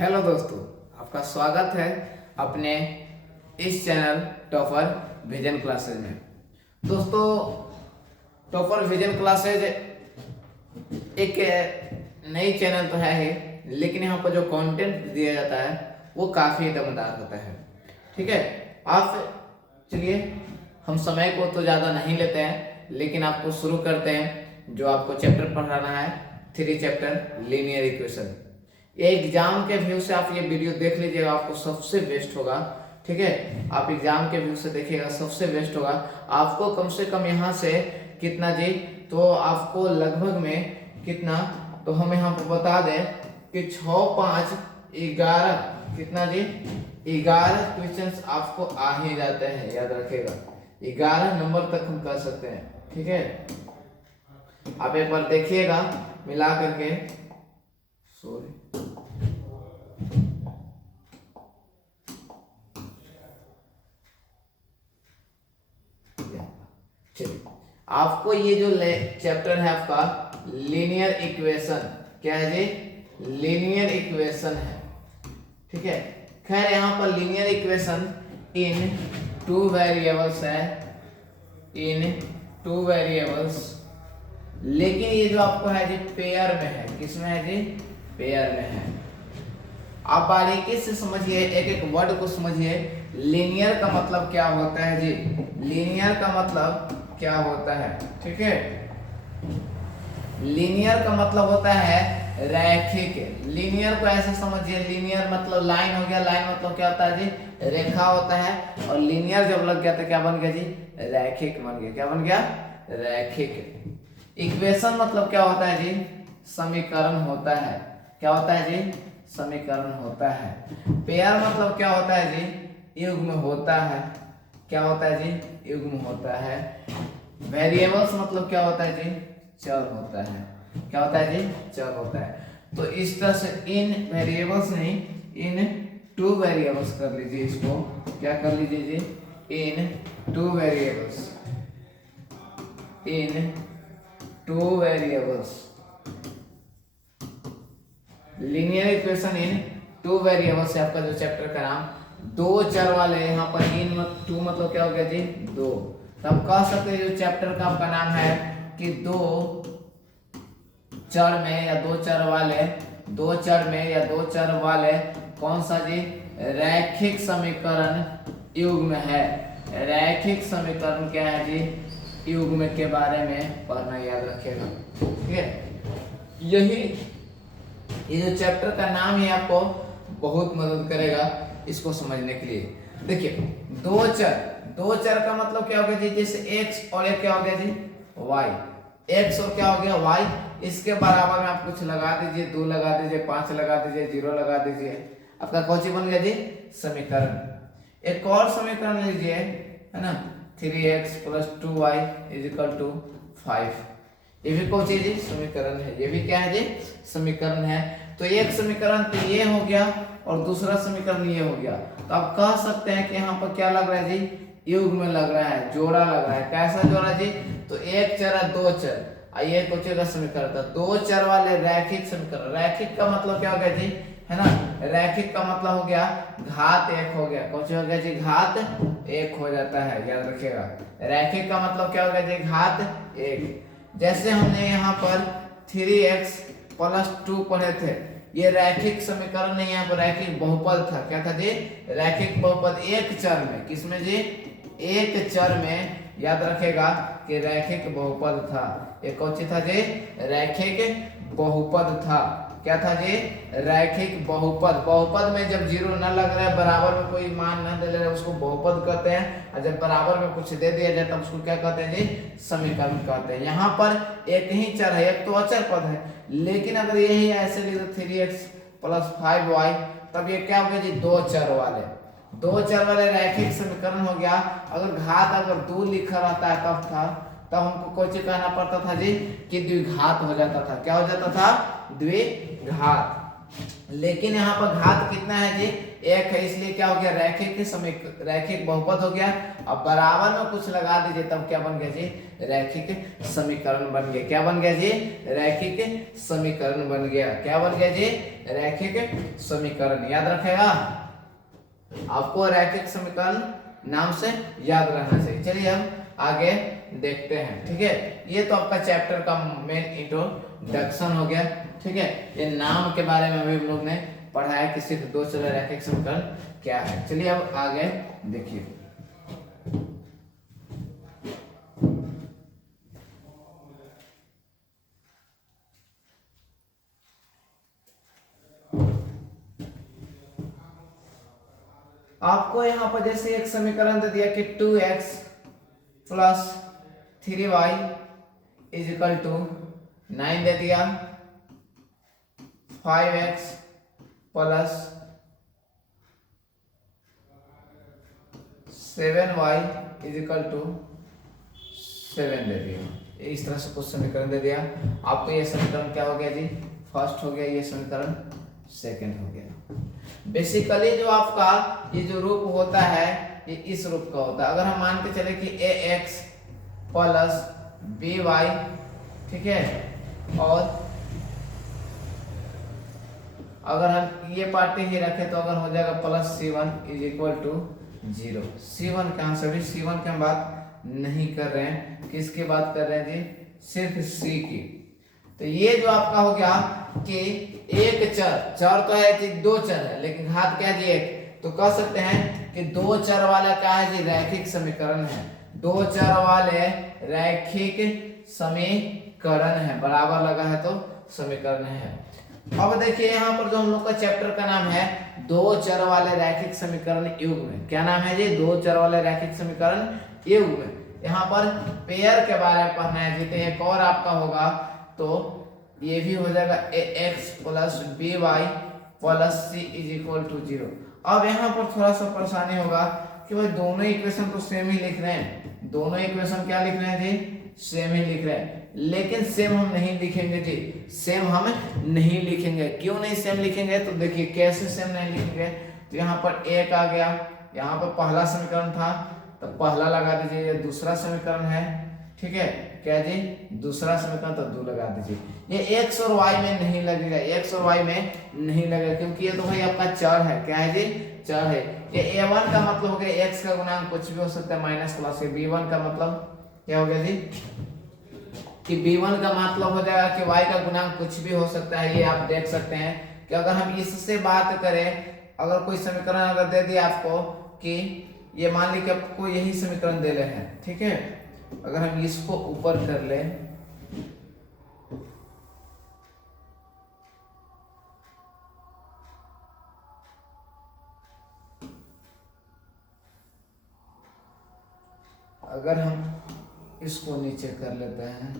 Hello दोस्तों, आपका स्वागत है अपने इस चैनल टॉपर विजन क्लासेज में। दोस्तों, टॉपर विजन क्लासेज एक नई चैनल तो है ही, लेकिन यहाँ पर जो कंटेंट दिया जाता है वो काफ़ी दमदार होता है। ठीक है, आप चलिए, हम समय को तो ज़्यादा नहीं लेते हैं, लेकिन आपको शुरू करते हैं। जो आपको चैप्टर पढ़ाना है 3 चैप्टर लीनियर इक्वेशन। ये एग्जाम के व्यू से आप ये वीडियो देख लीजिएगा, आपको सबसे बेस्ट होगा। ठीक है, आप एग्जाम के व्यू से देखिएगा, सबसे बेस्ट होगा। आपको कम से कम यहाँ से कितना जी, तो आपको लगभग में कितना, तो हम यहाँ पर बता दें कि 6, 5, 11 कितना जी, 11 क्वेश्चंस आपको आ ही जाते हैं। याद रखिएगा, 11 नंबर तक हम कर सकते हैं। ठीक है, आप एक बार देखिएगा मिला करके। सॉरी, आपको ये जो चैप्टर है आपका लीनियर इक्वेशन, क्या है जी, लीनियर इक्वेशन है। ठीक है, खैर यहाँ पर लीनियर इक्वेशन इन 2 वेरिएबल्स है, इन 2 वेरिएबल्स, लेकिन ये जो आपको है जी पेयर में है। किसमें है जी, पेयर में है। आप बारीकी से समझिए, एक एक वर्ड को समझिए। लीनियर का मतलब क्या होता है जी, लीनियर का मतलब क्या होता है। ठीक है, लीनियर का मतलब होता है रैखिक। लीनियर को ऐसे समझिए, लीनियर मतलब लाइन हो गया। लाइन मतलब क्या होता है जी, रेखा होता है। और लीनियर जब लग गया तो क्या बन गया जी, रैखिक बन गया। क्या बन गया, रैखिक। इक्वेशन मतलब क्या होता है जी, समीकरण होता है। क्या होता है जी, समीकरण होता है। पेयर मतलब क्या होता है जी, युग्म होता है। क्या होता है जी, युग्म होता है। वेरिएबल्स मतलब क्या होता है जी, चर होता है। क्या होता है जी, चर होता है। तो इस तरह से इन वेरिएबल्स नहीं, इन 2 वेरिएबल्स कर लीजिए। इसको क्या कर लीजिए जी, इन 2 variables, in 2 variables, linear equation in 2 variables है आपका जो चैप्टर का नाम। 2 चर वाले यहाँ पर इन 2 मतलब क्या हो गया जी, 2। तब कह सकते हैं जो चैप्टर का आपका नाम है कि 2 चर में या 2 चर वाले, 2 चर में या 2 चर वाले कौन सा जी, रैखिक समीकरण युग्म है। रैखिक समीकरण क्या है जी, युग्म के बारे में पढ़ना, याद रखिएगा। ठीक है, यही ये जो चैप्टर का नाम है आपको बहुत मदद करेगा इसको समझने के लिए। देखिए, 2 चर, 2 चर का मतलब क्या हो गया जी, जैसे x और एक क्या हो गया जी, y। x और क्या हो गया, y। इसके बराबर में आप कुछ लगा दीजिए, 2 लगा दीजिए, 5 लगा दीजिए, 0 लगा दीजिए, आपका कौन सी बन गया जी, समीकरण। एक और समीकरण लीजिए, है ना, 3x + 2y = 5। ये भी कौन सी जी, समीकरण है। ये भी क्या है जी, समीकरण है। तो एक समीकरण तो ये हो गया और दूसरा समीकरण ये हो गया। तो आप कह सकते हैं कि यहाँ पर क्या लग रहा है जी, युग्म में लग रहा है, जोड़ा लग रहा है। कैसा जोड़ा जी, तो एक चर है, 2 चर, ये कोचे का समीकरण था। 2 चर वाले रैखिक समीकरण। रैखिक का मतलब क्या हो गया जी, है ना, रैखिक का मतलब हो गया घात 1 हो गया। कौन हो गया जी, घात 1 हो जाता है। याद रखिएगा, रैखिक का मतलब क्या हो गया जी, घात 1। जैसे हमने यहाँ पर 3x + 2 पढ़े थे, ये रैखिक समीकरण नहीं, यहाँ पर रैखिक बहुपद था। क्या था जी, रैखिक बहुपद एक चर में। किसमें जी, एक चर में। याद रखेगा कि रैखिक बहुपद था। ये कौन सी था जी, रैखिक बहुपद था। क्या था जी, रैखिक बहुपद। बहुपद में जब 0 न लग रहा है, बराबर में कोई मान न दे रहे, उसको बहुपद कहते हैं। और जब बराबर में कुछ दे दिया जाए तब उसको क्या कहते हैं जी, समीकरण कहते हैं। यहाँ पर एक ही चर है, एक तो अचर पद है, लेकिन अगर यही ऐसे लिखो 3x + 5y, तब ये क्या हो गया जी, 2 चर वाले। 2 चर वाले रैखिक समीकरण हो गया। अगर घात अगर 2 लिखा रहता है तब हमको कोई चीज कहना पड़ता था जी, कि द्विघात हो जाता था। क्या हो जाता था, द्विघात। लेकिन यहाँ पर घात कितना है जी, 1 है, इसलिए क्या हो गया, रैखिक बहुपद हो गया। अब बराबर में कुछ लगा दीजिए तब क्या बन गया जी, रैखिक समीकरण बन गया। क्या बन गया जी? रैखिक समीकरण बन गया। क्या बन गया जी? रैखिक समीकरण। याद रखेगा, आपको रैखिक समीकरण नाम से याद रहना चाहिए। चलिए हम आगे देखते हैं। ठीक है, ये तो आपका चैप्टर का मेन इंट्रोडक्शन हो गया। ठीक है, ये नाम के बारे में भी हम लोग ने पढ़ा है कि सिर्फ दो चर रैखिक समीकरण क्या है। चलिए अब आगे देखिए। आपको यहाँ पर जैसे एक समीकरण दे दिया कि 2x plus 3y is equal to 9 दे दिया, 5x plus 7y is equal to 7 दे दिया। इस तरह से कुछ समीकरण दे दिया आपको। ये समीकरण क्या हो गया जी? फर्स्ट हो गया। ये समीकरण सेकंड हो गया। बेसिकली जो आपका ये जो रूप होता है ये इस रूप का होता है। अगर हम मान के चले कि ax प्लस by, ठीक है, और अगर हम ये पार्टी ही रखें तो अगर हो जाएगा plus c1 is equal to 0। c1 का सभी c1 की हम बात नहीं कर रहे हैं, किसकी बात कर रहे हैं जी? सिर्फ c की। तो ये जो आपका हो गया कि एक चर तो है जी, दो चर है लेकिन घात क्या जी? एक। तो कह सकते हैं कि दो चर वाला क्या है जी? रैखिक समीकरण है। दो चर वाले रैखिक समीकरण है, बराबर लगा है तो समीकरण है। अब देखिए यहाँ पर जो हम लोग का चैप्टर का नाम है दो चर वाले रैखिक समीकरण युग्म। क्या नाम है जी? दो चर वाले रैखिक समीकरण युग्म। यहाँ पर पेयर के बारे में पढ़ना है जी। एक और आपका होगा तो ये भी हो जाएगा ax plus by plus c is equal to 0। अब यहाँ पर थोड़ा सा परेशानी होगा कि भाई दोनों इक्वेशन तो सेम ही लिख रहे हैं। दोनों इक्वेशन क्या लिख रहे हैं जी? सेम ही लिख रहे हैं, लेकिन सेम हम नहीं लिखेंगे जी। सेम हम नहीं लिखेंगे। क्यों नहीं सेम लिखेंगे? तो देखिए कैसे सेम नहीं लिखेंगे। तो यहाँ पर एक आ गया, यहाँ पर पहला समीकरण था तो पहला लगा दीजिए। ये दूसरा समीकरण है, ठीक है, क्या जी? दूसरा समीकरण तो 2 लगा दीजिए। ये x और y में नहीं लगेगा, x और y में नहीं लगेगा क्योंकि ये तो भाई आपका चर है। क्या है जी? चर है। ये a1 का मतलब हो गया x का गुणांक कुछ भी हो सकता है माइनस प्लस। b1 का मतलब क्या हो गया जी? कि b1 का मतलब हो जाएगा कि y का गुणांक कुछ भी हो सकता है। ये आप देख सकते हैं कि अगर हम इससे बात करें, अगर कोई समीकरण अगर दे दिया आपको कि ये मान ली कि आपको यही समीकरण दे रहे हैं, ठीक है, अगर हम इसको ऊपर कर लें, अगर हम इसको नीचे कर लेते हैं,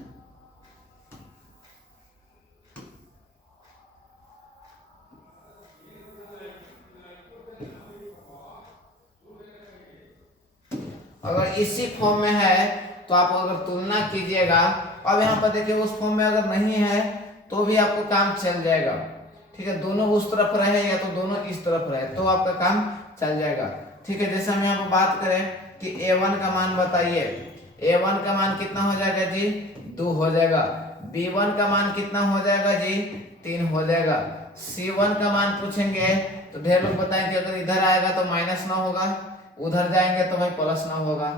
अगर इसी फॉर्म में है तो आप अगर तुलना कीजिएगा। अब यहाँ पर देखिए उस फॉर्म में अगर नहीं है तो भी आपको काम चल जाएगा, ठीक है। दोनों उस तरफ रहे या तो दोनों इस तरफ रहे तो आपका काम चल जाएगा, ठीक है। जैसे हम यहाँ पर बात करें कि a1 का मान बताइए। a1 का मान कितना हो जाएगा जी? 2 हो जाएगा। b1 का मान कितना हो जाएगा जी? 3 हो जाएगा। c1 का मान पूछेंगे तो ढेर लोग बताएंगे अगर इधर आएगा तो -9 होगा, उधर जाएंगे तो भाई +9 होगा।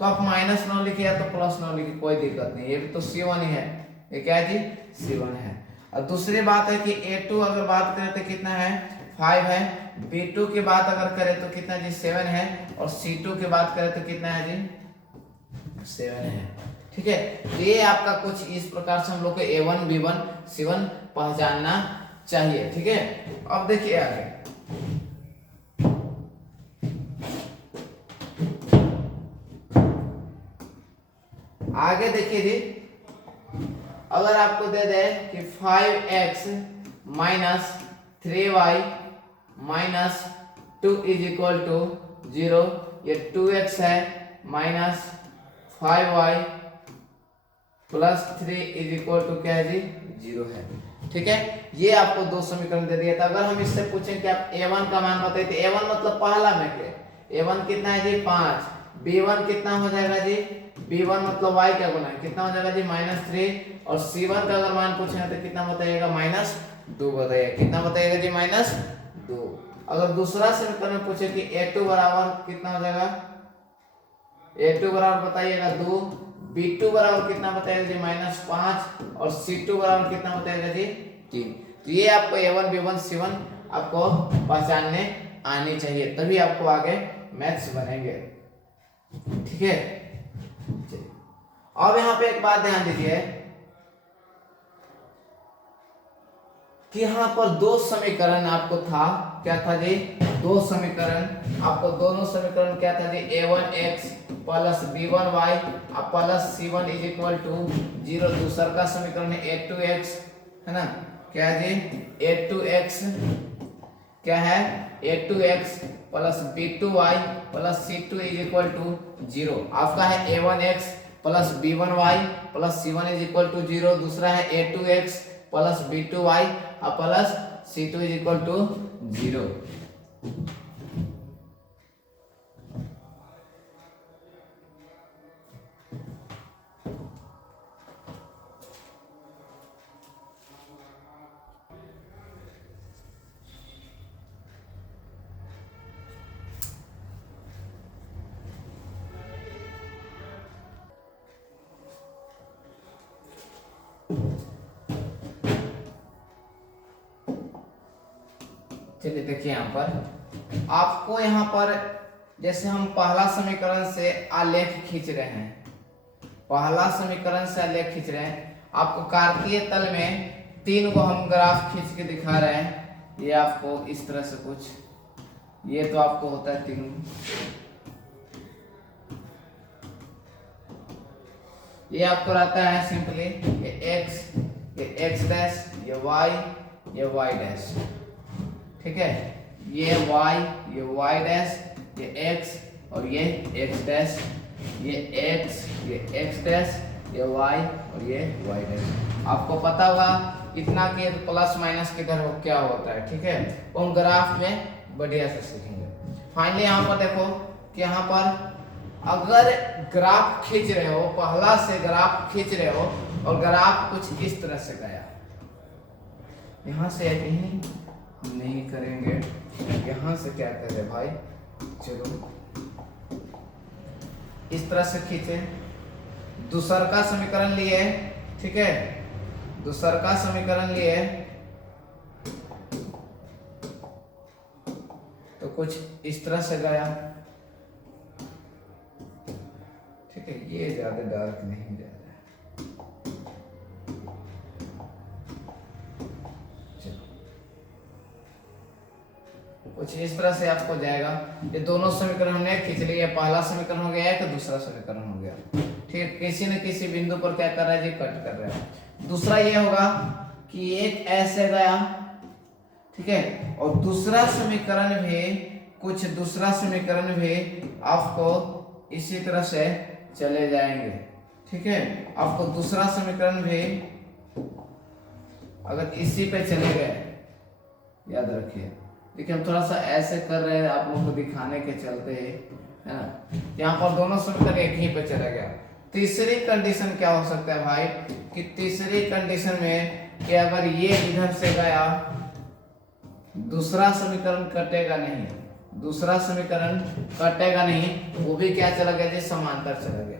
तो आप -9 लिखिए या तो +9 लिखिए, कोई दिक्कत नहीं। ये भी तो c1 ही है। ये क्या है जी? c1 है। और दूसरी बात है कि a2 अगर बात करें तो कितना है? 5 है। b2 की बात अगर करें तो कितना जी? 7 है। और c2 की बात करें तो कितना है जी? 7 है, ठीक है। तो ये आपका कुछ इस प्रकार से हम लोग को a1 b1 c1 पहचानना चाहिए, ठीक है। अब देखिए आगे देखिए जी, अगर आपको दे दे कि 5x minus 3y minus 2 is equal to 0, ये 2x है minus 5y plus 3 is equal to क्या है जी? 0 है, ठीक है। ये आपको दो समीकरण दे दिया था। अगर हम इससे पूछें कि आप a1 का मान बताइए तो a1 मतलब पहला में के a1 कितना है जी? 5, b1 कितना हो जाएगा जी, b1 मतलब y का गुना है, कितना हो जाएगा जी -3, और c1 का अगर मान पूछे तो कितना बताइएगा -2 बताइएगा, कितना बताइएगा जी -2। अगर दूसरा समीकरण पूछे कि a2 बराबर कितना हो जाएगा, a2 बराबर बताइएगा 2, b2 बराबर कितना बताएगा जी -5, और c2 बराबर कितना बताएगा जी 3। तो ये आपको a1 b1 c1 आपको पहचानने आनी चाहिए, तभी आपको आगे मैथ्स बनेंगे, ठीक है। अब यहाँ पे एक बात ध्यान दीजिए कि यहाँ पर दो समीकरण आपको था, क्या था जी, दो समीकरण आपको, दोनों समीकरण क्या था जी, a1x plus b1y plus c1 is equal to 0। दूसरा का समीकरण है a2x, है ना, क्या है जी a2x, क्या है a2x plus b2y plus c2 is equal to 0। आपका है a1x plus b1y plus c1 is equal to 0। दूसरा है a2x plus b2y plus c2 is equal to 0। चलिए देखिए यहाँ पर आपको, यहाँ पर जैसे हम पहला समीकरण से आलेख खींच रहे हैं, पहला समीकरण से आलेख खींच रहे हैं, आपको कार्तीय तल में 3 को हम ग्राफ खींच के दिखा रहे हैं। ये आपको इस तरह से कुछ, ये तो आपको होता है 3, ये आपको रहता है सिंपली ये x डैश, ये y, ये y डैश, ठीक है, ये y, ये y डैश, ये x और ये x डैश, ये x, ये x डैश, ये y और ये y डैश। आपको पता होगा इतना के प्लस माइनस किधर हो क्या होता है, ठीक है, तो हम ग्राफ में बढ़िया से सीखेंगे। फाइनली यहाँ पर देखो कि यहाँ पर अगर ग्राफ खींच रहे हो, पहला से ग्राफ खींच रहे हो और ग्राफ कुछ इस तरह से गया, यहाँ से कहीं हम नहीं करेंगे, यहाँ से क्या करें भाई, चलो इस तरह से खींचे, दूसरा का समीकरण लिए, ठीक है, दूसरा का समीकरण लिए तो कुछ इस तरह से गया, ठीक है, ये ज्यादा डार्क नहीं जा रहा है, कुछ इस तरह से आपको जाएगा। ये दोनों समीकरण हमने खींच लिए, पहला समीकरण हो गया तो दूसरा समीकरण हो गया, ठीक है, किसी न किसी बिंदु पर क्या कर रहा है जी, कट कर रहा है। दूसरा ये होगा कि एक ऐसे गया, ठीक है, और दूसरा समीकरण भी, कुछ दूसरा समीकरण भी आपको इसी तरह से चले जाएंगे, ठीक है, आपको दूसरा समीकरण भी अगर इसी पे चले गए, याद रखिए, देखिए हम थोड़ा सा ऐसे कर रहे हैं आप लोगों को दिखाने के चलते, है ना, यहाँ पर दोनों समीकरण एक ही पे चला गया। तीसरी कंडीशन क्या हो सकता है भाई, कि तीसरी कंडीशन में कि अगर ये इधर से गया, दूसरा समीकरण कटेगा नहीं, दूसरा समीकरण कटेगा नहीं, वो भी क्या चला गया जी, समांतर चला गया।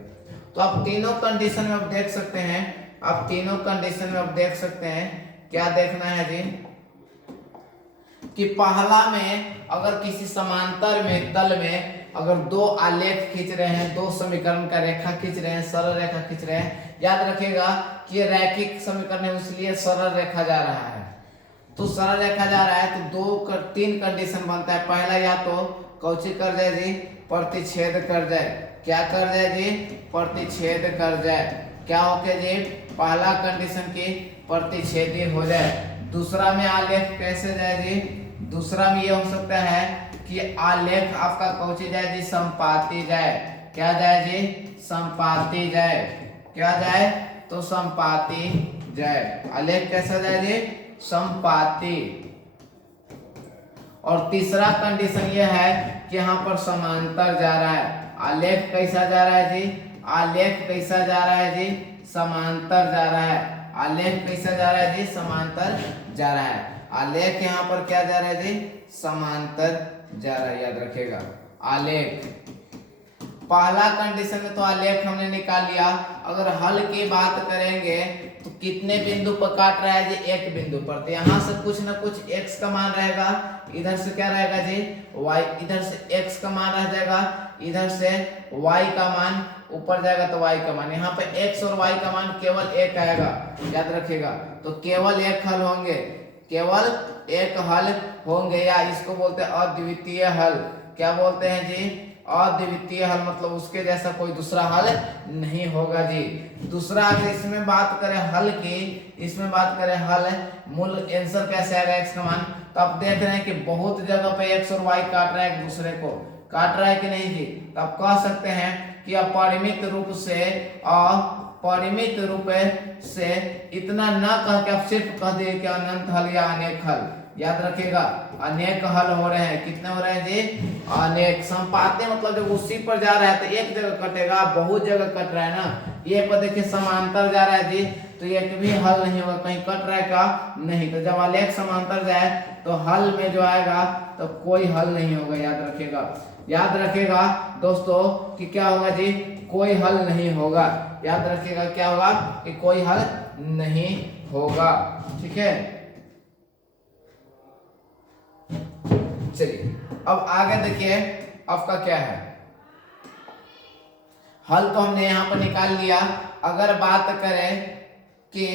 तो आप तीनों कंडीशन में आप देख सकते हैं, आप तीनों कंडीशन में आप देख सकते हैं, क्या देखना है जी, कि पहला में अगर किसी समांतर में तल में अगर दो आलेख खींच रहे हैं, दो समीकरण का रेखा खींच रहे हैं, सरल रेखा खींच रहे हैं, याद रखिएगा कि ये रैखिक समीकरण है, इसलिए सरल रेखा जा रहा है। तो सरल रेखा जा रहा है तो तीन कंडीशन बनता है। पहला या तो कौची कर जाए जी, प्रतिच्छेद कर जाए, क्या कर जाए जी, प्रतिच्छेद कर जाए, क्या होके जी, पहला कंडीशन की प्रतिच्छेदी हो जाए। दूसरा में आलेख कैसे जाए जी, दूसरा में ये हो सकता है कि आलेख आपका कौची जाए जी, संपाती जाए, क्या जाए जी, संपाती जाए, क्या जाए तो संपाती जाए, आलेख कैसा जाए जी, संपाती। और तीसरा कंडीशन ये है कि यहाँ पर समांतर जा रहा है, आलेख कैसा जा रहा है जी, आलेख कैसा जा रहा है जी, समांतर जा रहा है। आलेख कैसा जा रहा है जी, समांतर जा रहा है। आलेख यहाँ पर क्या जा रहा है जी, समांतर जा रहा है, याद रखिएगा। आलेख पहला कंडीशन में तो आलेख हमने निकाल लिया। अगर हल की बात करेंगे तो कितने बिंदु पर काट रहा है जी, एक बिंदु पर। तो यहाँ से कुछ ना कुछ x का मान रहेगा, इधर से क्या रहेगा जी y, इधर से x का मान रह जाएगा, इधर से y का मान ऊपर जाएगा तो y का मान, यहाँ पे x और y का मान केवल एक आएगा, याद रखिएगा। तो केवल एक हल होंगे, केवल एक हल होंगे, या इसको बोलते हैं अद्वितीय हल। क्या बोलते हैं जी, अद्वितीय हल, मतलब उसके जैसा कोई दूसरा हल नहीं होगा जी। दूसरा अगर इसमें बात करें हल की, इसमें बात करें हल, मूल आंसर कैसे आएगा x का मान, तो आप देख रहे हैं कि बहुत जगह पे x और y काट रहा है, एक दूसरे को काट रहा है कि नहीं जी। तो आप कह सकते हैं कि अपरिमित रूप से, अपरिमित रूप से इतना ना कह के आप सिर्फ कह दिए कि अनंत हल या अनेक हल, याद रखिएगा। अनेक हल हो रहे हैं, कितने हो रहे हैं जी, अनेक। संपाते मतलब जब उसी पर जा रहा है तो एक जगह कटेगा, बहुत जगह कट रहा है ना। ये पर देखिए समांतर जा रहा है जी, तो एक भी हल नहीं होगा, कहीं कट रहा है का नहीं। तो जब आलेख समांतर जाए तो हल में जो आएगा तो कोई हल नहीं होगा, याद रखिएगा। याद रखिएगा दोस्तों कि क्या होगा जी, कोई हल नहीं होगा, याद रखिएगा क्या होगा कि कोई हल नहीं होगा, ठीक है। चलिए अब आगे देखिए आपका क्या है, हल तो हमने यहां पर निकाल लिया। अगर बात करें कि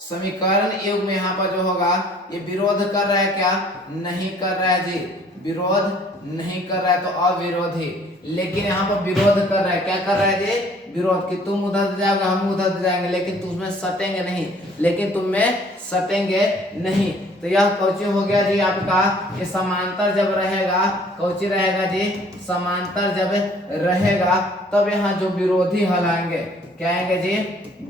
समीकरण युग में यहाँ पर जो होगा ये विरोध कर रहा है, क्या नहीं कर रहा है जी, विरोध नहीं कर रहा है तो अविरोधी। लेकिन यहाँ पर विरोध कर रहा है, क्या कर रहा है जी, विरोध, कि तुम उधर जाओगे हम उधर जाएंगे, लेकिन तुम में सटेंगे नहीं, लेकिन तुम में सटेंगे नहीं। तो यह कौची हो गया जी आपका, ये समांतर जब रहेगा, कौची रहेगा जी, समांतर जब रहेगा तब यहाँ जो विरोधी हल आएंगे, क्या आएंगे जी,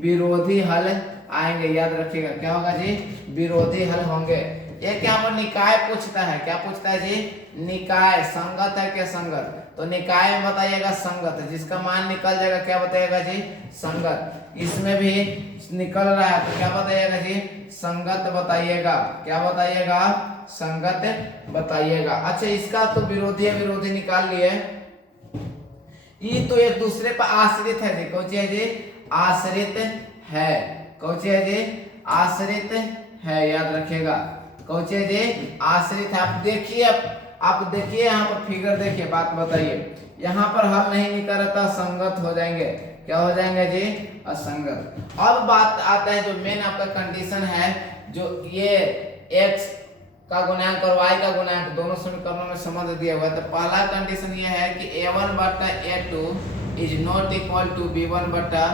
विरोधी हल आएंगे, याद रखिएगा। क्या होगा जी, विरोधी हल होंगे। एक यहाँ पर निकाय पूछता है, क्या पूछता है जी, निकाय संगत है क्या संगत, तो निकाय में बताइएगा संगत है, जिसका मान निकल जाएगा क्या बताइएगा जी, संगत। इसमें भी निकल रहा है तो क्या बताइएगा जी, संगत बताइएगा, क्या बताइएगा, संगत बताइएगा। अच्छा इसका तो विरोधी है, विरोधी निकाल लिए, ये तो एक दूसरे पर आश्रित है जी, कौन है जी, आश्रित है, कौन है जी, आश्रित है, याद रखिएगा, कौन है जी, आश्रित है। आप देखिए यहाँ पर फिगर देखिए, बात बताइए, यहाँ पर हल नहीं निकल रहा, संगत हो जाएंगे, क्या हो जाएंगे जी, असंगत। अब बात आता है जो मेन आपका कंडीशन है, जो ये x का गुणांक और y का गुणांक दोनों समीकरणों में संबंध दिया हुआ है। तो पहला कंडीशन ये है कि a1 बटा a2 is not equal to b1 बटा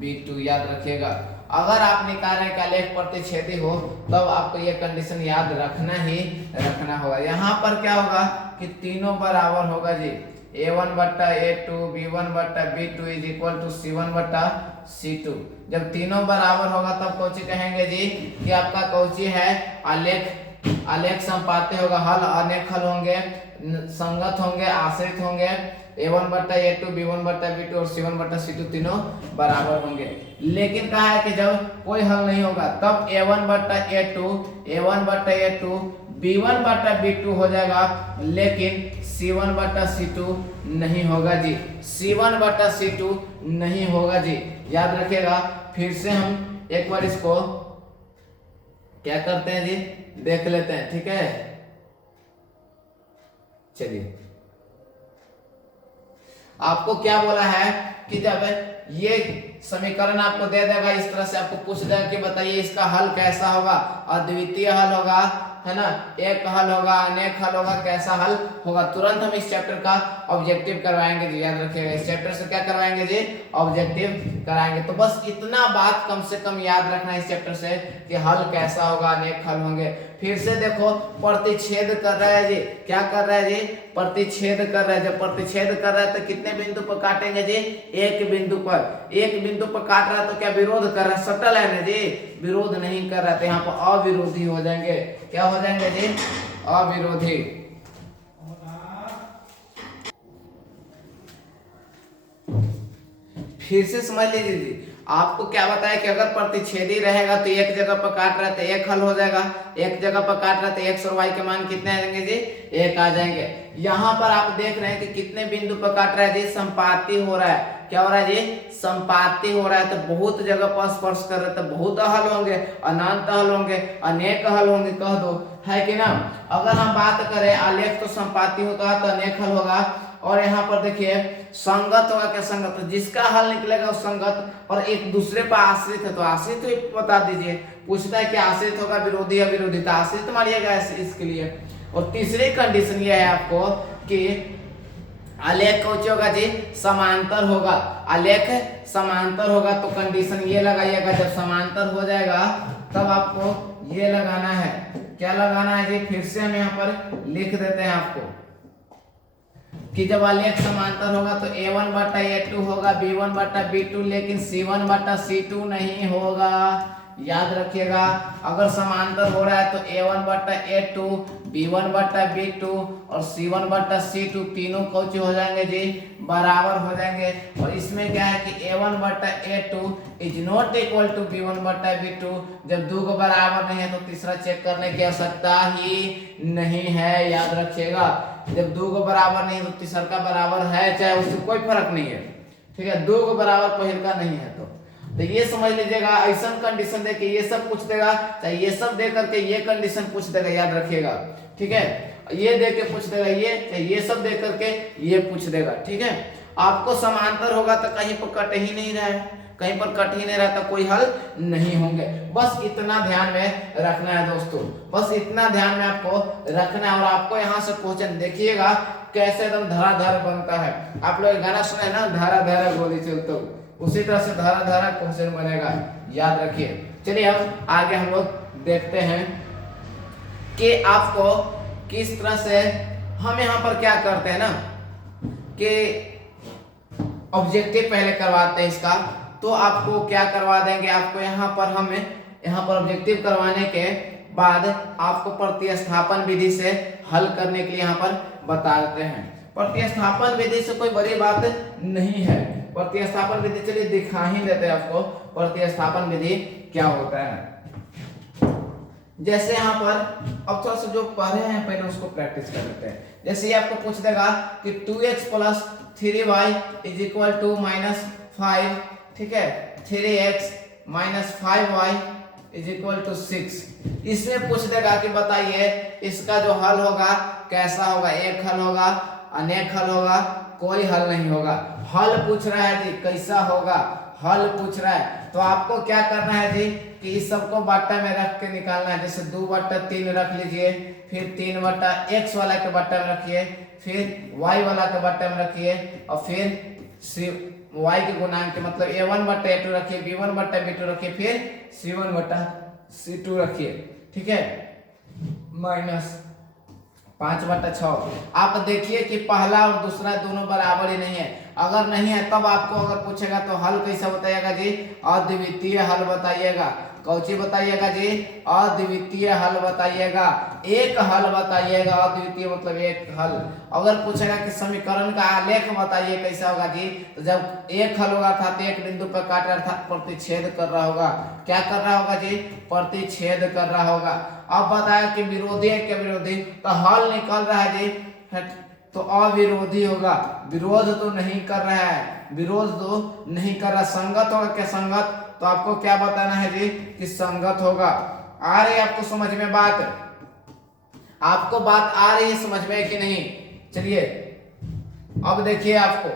b2, याद रखिएगा। अगर आप निकाल रहे हैं कि आलेख प्रतिच्छेदी हो तब आपको ये कंडीशन याद रखना होगा। यहाँ पर क्या होगा कि तीनों बराबर होगा जी, a1 बटा a2 b1 बटा b2 is equal to c1 बटा c2। जब तीनों बराबर होगा तब कौची कहेंगे जी कि आपका कौची है, आलेख संपाती होगा, हल अनेक हल होंगे, संगत होंगे, आश्रित होंगे। a1 बटा a2 b1 बटा b2 और c1 बटा c2 तीनों बराबर होंगे। लेकिन कहा है कि जब कोई हल नहीं होगा तब a1 बटा a2 b1 बटा b2 हो जाएगा, लेकिन c1 बटा c2 नहीं होगा जी, c1 बटा c2 नहीं होगा जी, याद रखिएगा। फिर से हम एक बार इसको क्या करते हैं जी, देख लेते हैं, ठीक है। चलिए आपको क्या बोला है कि जब ये समीकरण आपको दे देगा, इस तरह से आपको पूछ देगा कि बताइए इसका हल कैसा होगा, अद्वितीय हल होगा, है ना, एक हल होगा, अनेक हल होगा, कैसा हल होगा, तुरंत हम इस चैप्टर का ऑब्जेक्टिव करवाएंगे जी, याद रखिएगा। इस चैप्टर से क्या करवाएंगे जी, ऑब्जेक्टिव कराएंगे। तो बस इतना बात कम से कम याद रखना इस चैप्टर से कि हल कैसा होगा, अनेक हल होंगे। फिर से देखो प्रतिच्छेद कर रहा है जी, क्या कर रहा है जी, प्रतिच्छेद कर रहा है। जब प्रतिच्छेद कर रहा है तो कितने बिंदु पर काटेंगे जी, एक बिंदु पर, एक बिंदु पर काट रहा है तो क्या विरोध कर रहा है, सटल है ना जी, विरोध नहीं कर रहा है, तो यहाँ पर अविरोधी हो जाएंगे, क्या हो जाएंगे जी, अविरोधी। फिर से समझ लीजिए जी, आपको क्या बताया कि अगर प्रतिच्छेदी रहेगा तो एक जगह पर काट रहा है तो एक हल हो जाएगा, एक जगह पर काट रहा है तो एक्स और वाई के मान कितने आ जाएंगे जी, एक आ जाएंगे। यहाँ पर आप देख रहे हैं कि कितने बिंदु पर काट रहा है जी, संपाती हो रहा है। क्या हो रहा है जी, संपाती हो रहा है। तो बहुत जगह पर स्पर्श कर रहे हैं तो बहुत हल होंगे, अनंत हल होंगे, अनेक हल होंगे, कह दो, है कि ना। अगर हम बात करें आलेख तो संपाती होगा तो अनेक हल होगा, और यहाँ पर देखिए संगत होगा, क्या संगत, तो जिसका हल निकलेगा वो संगत, और एक दूसरे पर आश्रित है तो आश्रित तो बता दीजिए। पूछता है कि आश्रित होगा विरोधी या विरोधी, तो आश्रित मानिएगा इसके लिए। और तीसरी कंडीशन ये है आपको कि आलेख कौन होगा जी, समांतर होगा। आलेख समांतर होगा तो कंडीशन ये लगाइएगा, जब समांतर हो जाएगा तब आपको ये लगाना है, क्या लगाना है जी, फिर से हम यहाँ पर लिख देते हैं आपको कि जब आलेख समांतर होगा तो a1 बटा a2 होगा, b1 बटा b2, लेकिन c1 बटा c2 नहीं होगा। याद रखिएगा, अगर समांतर हो रहा है तो a1 बटा a2, b1 बटा b2 और c1 बटा c2 तीनों कौच हो जाएंगे जी, बराबर हो जाएंगे। और इसमें क्या है कि a1 बटा a2 is not equal to b1 बटा b2। जब दो को बराबर नहीं है तो तीसरा चेक करने की आवश्यकता ही नहीं है। याद रखिएगा, जब दो को बराबर नहीं है तो तीसरा का बराबर है, चाहे उससे कोई फर्क नहीं है, ठीक है। दो को बराबर पहिल का नहीं है तो ये समझ लीजिएगा। ऐसा कंडीशन दे के ये सब पूछ देगा, चाहे ये सब दे करके ये कंडीशन पूछ देगा, याद रखिएगा, ठीक है। ये दे के पूछ देगा ये सब दे करके ये पूछ देगा, ठीक है। आपको समांतर होगा तो कहीं पर कट ही नहीं रहा है, कहीं पर कट ही नहीं रहा तो कोई हल नहीं होंगे। बस इतना ध्यान में रखना है दोस्तों, बस इतना ध्यान में आपको रखना है। और आपको यहाँ से क्वेश्चन देखिएगा कैसे एकदम धराधर बनता है। आप लोग गाना सुने ना, धारा धारा गोली चलते, उसी तरह से धारा धारा क्वेश्चन बनेगा, याद रखिए। चलिए अब आगे हम लोग देखते हैं कि आपको किस तरह से हम यहाँ पर क्या करते हैं ना कि ऑब्जेक्टिव पहले करवाते हैं इसका, तो आपको क्या करवा देंगे, आपको यहाँ पर ऑब्जेक्टिव करवाने के बाद आपको प्रतिस्थापन विधि से हल करने के लिए यहाँ पर बता देते हैं। प्रतिस्थापन विधि से कोई बड़ी बात नहीं है, प्रतिस्थापन विधि चलिए दिखा ही देते हैं आपको प्रतिस्थापन विधि क्या होता है। जैसे यहाँ पर अब थोड़ा सा जो पढ़े हैं पहले उसको प्रैक्टिस कर लेते हैं। जैसे ये आपको पूछ देगा कि 2x plus 3y is equal to -5, ठीक है, 3x minus 5y is equal to 6। इसमें पूछ देगा कि बताइए इसका जो हल होगा कैसा होगा, एक हल होगा, अनेक हल होगा, कोई हल नहीं होगा। हल पूछ रहा है जी, कैसा होगा, हल पूछ रहा है। तो आपको क्या करना है जी कि इस सबको बट्टा में रख के निकालना है। जैसे 2/3 रख लीजिए, फिर 3/x वाला के बट्टा में रखिए, फिर y वाला के बट्टा में रखिए, और फिर y के गुणांक के मतलब a1/a2 रखिए, b1/b2 रखिए, फिर c1/c2 रखिए, ठीक है, माइनस 5/6। आप देखिए कि पहला और दूसरा दोनों बराबर ही नहीं है। अगर नहीं है तब आपको अगर पूछेगा तो हल कैसा बताइएगा जी, अद्वितीय हल बताइएगा। कौची बताइएगा जी, अद्वितीय हल बताइएगा, एक हल बताइएगा। अद्वितीय मतलब एक हल। अगर पूछेगा कि समीकरण का आलेख बताइए कैसा होगा जी, तो जब एक हल होगा था तो एक बिंदु पर काट रहा था, प्रतिच्छेद कर रहा होगा। क्या कर रहा होगा जी, प्रतिच्छेद कर रहा होगा। अब बताया कि विरोधी है, क्या विरोधी, तो हल निकल रहा है जी, तो अविरोधी होगा। विरोध तो नहीं कर रहा है, विरोध तो नहीं कर रहा। संगत होगा, क्या संगत, तो आपको क्या बताना है जी कि संगत होगा। आ रही है आपको समझ में बात, आपको बात आ रही है समझ में कि नहीं। चलिए अब देखिए आपको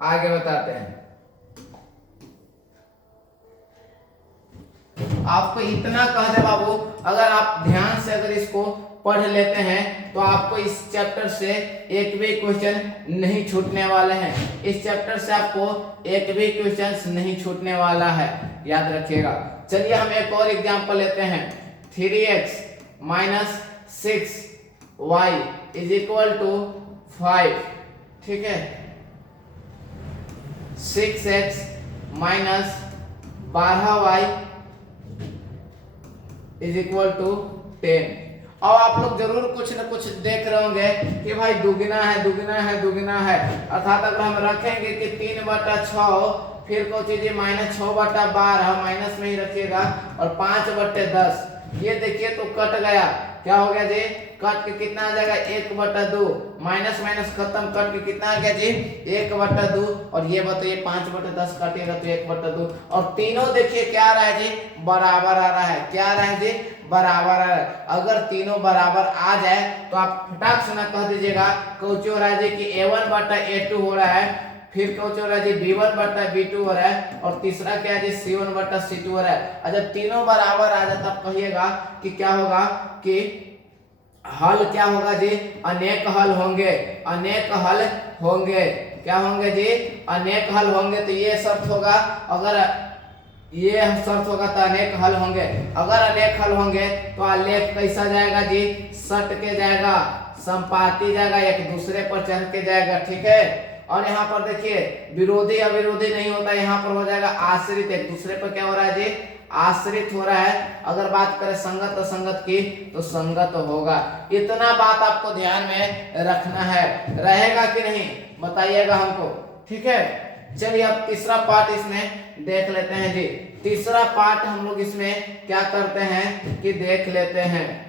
आगे बताते हैं। आपको इतना कह दे बाबू, अगर आप ध्यान से अगर इसको पढ़ लेते हैं तो आपको इस चैप्टर से एक भी क्वेश्चन नहीं छूटने वाले हैं। इस चैप्टर से आपको एक भी क्वेश्चन नहीं छूटने वाला है, याद रखिएगा। चलिए हम एक और एग्जांपल लेते हैं। 3x minus 6y is equal to 5, ठीक है। 6x minus 12y is equal to 10। अब आप लोग जरूर कुछ न कुछ देख रहे होंगे कि भाई दुगना है दुगना है दुगना है, अर्थात अगर हम रखेंगे कि 3/6 फिर को चीजिए -6/12 माइनस में ही रखिएगा और 5/10, ये देखिए तो कट गया, क्या हो गया जी, कट के कितना आ जाएगा 1/2, माइनस माइनस खत्म, कट के कितना आ गया जी 1/2, और ये बताइए 5/10 काटिएगा तो 1/2, और तीनों देखिए क्या आ रहा है जी, बराबर आ रहा है, क्या आ रहा है जी, बराबर आ रहा है। अगर तीनों बराबर आ जाए तो आप फटाक से ना कह दीजिएगा कौन हो रहा है जी कि A1/A2 हो रहा है, फिर क्या हो रहा है जी B1/B2 हो रहा है, और तीसरा क्या है जी C1/C2 हो रहा है। और जब तीनों बराबर आ जाए तब कहिएगा कि क्या होगा कि हल क्या होगा जी, अनेक हल होंगे, अनेक हल होंगे, क्या होंगे जी, अनेक हल होंगे। तो ये शर्त होगा, अगर ये शर्त होगा तो अनेक हल होंगे, अगर अनेक हल होंगे तो आलेख कैसा जाएगा जी, सट के जाएगा, संपाती जाएगा, एक दूसरे पर चढ़ के जाएगा, ठीक है। और यहाँ पर देखिए विरोधी अविरोधी नहीं होता, यहाँ पर हो जाएगा आश्रित, एक दूसरे पर क्या हो रहा है जी, आश्रित हो रहा है। अगर बात करें संगत असंगत की तो संगत होगा। इतना बात आपको ध्यान में रखना है, रहेगा कि नहीं बताइएगा हमको, ठीक है। चलिए अब तीसरा पार्ट इसमें देख लेते हैं जी। तीसरा पार्ट हम लोग इसमें क्या करते हैं कि देख लेते हैं।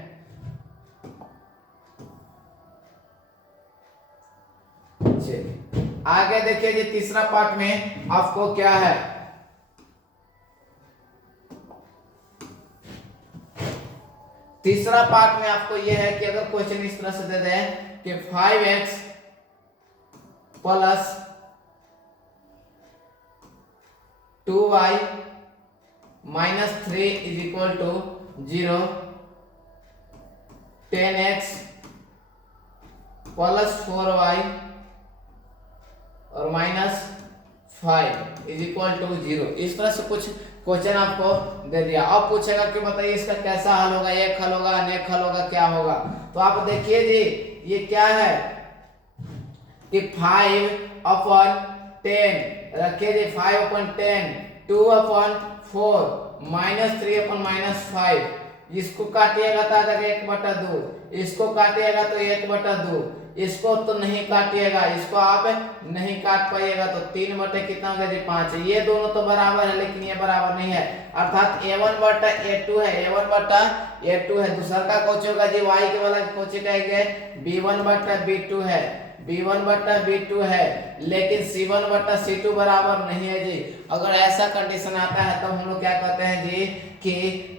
चलिए आगे देखिए जी, तीसरा पार्ट में आपको क्या है, तीसरा पार्ट में आपको यह है कि अगर क्वेश्चन इस तरह से दे दें कि 5x plus 2y minus 3 is equal to 0, 10x plus 4y और माइनस 5 इज इक्वल टू 0, इस तरह से कुछ क्वेश्चन आपको दे दिया। अब पूछेगा कि बताइए इसका कैसा हल होगा, एक हल होगा, अनेक हल होगा, क्या होगा। तो आप देखिए जी ये क्या है कि 5/10 रखिए जी, 5/10, 2/4 माइनस 3/-5, इसको काटिएगा तो आ जाएगा 1/2, इसको काटिएगा तो 1/2, इसको तो नहीं काटिएगा, इसको आप नहीं काट पाइएगा तो 3 कितना हो गया जी 5। ये दोनों तो बराबर है लेकिन ये बराबर नहीं है, अर्थात A1/A2 है, A1/A2 है। दूसरा का कोच होगा जी y के वाला कोच कहेंगे B1/B2 है, B1/B2 है, लेकिन C1/C2 बराबर नहीं है जी। अगर ऐसा कंडीशन आता है तब हम लोग क्या कहते हैं जी कि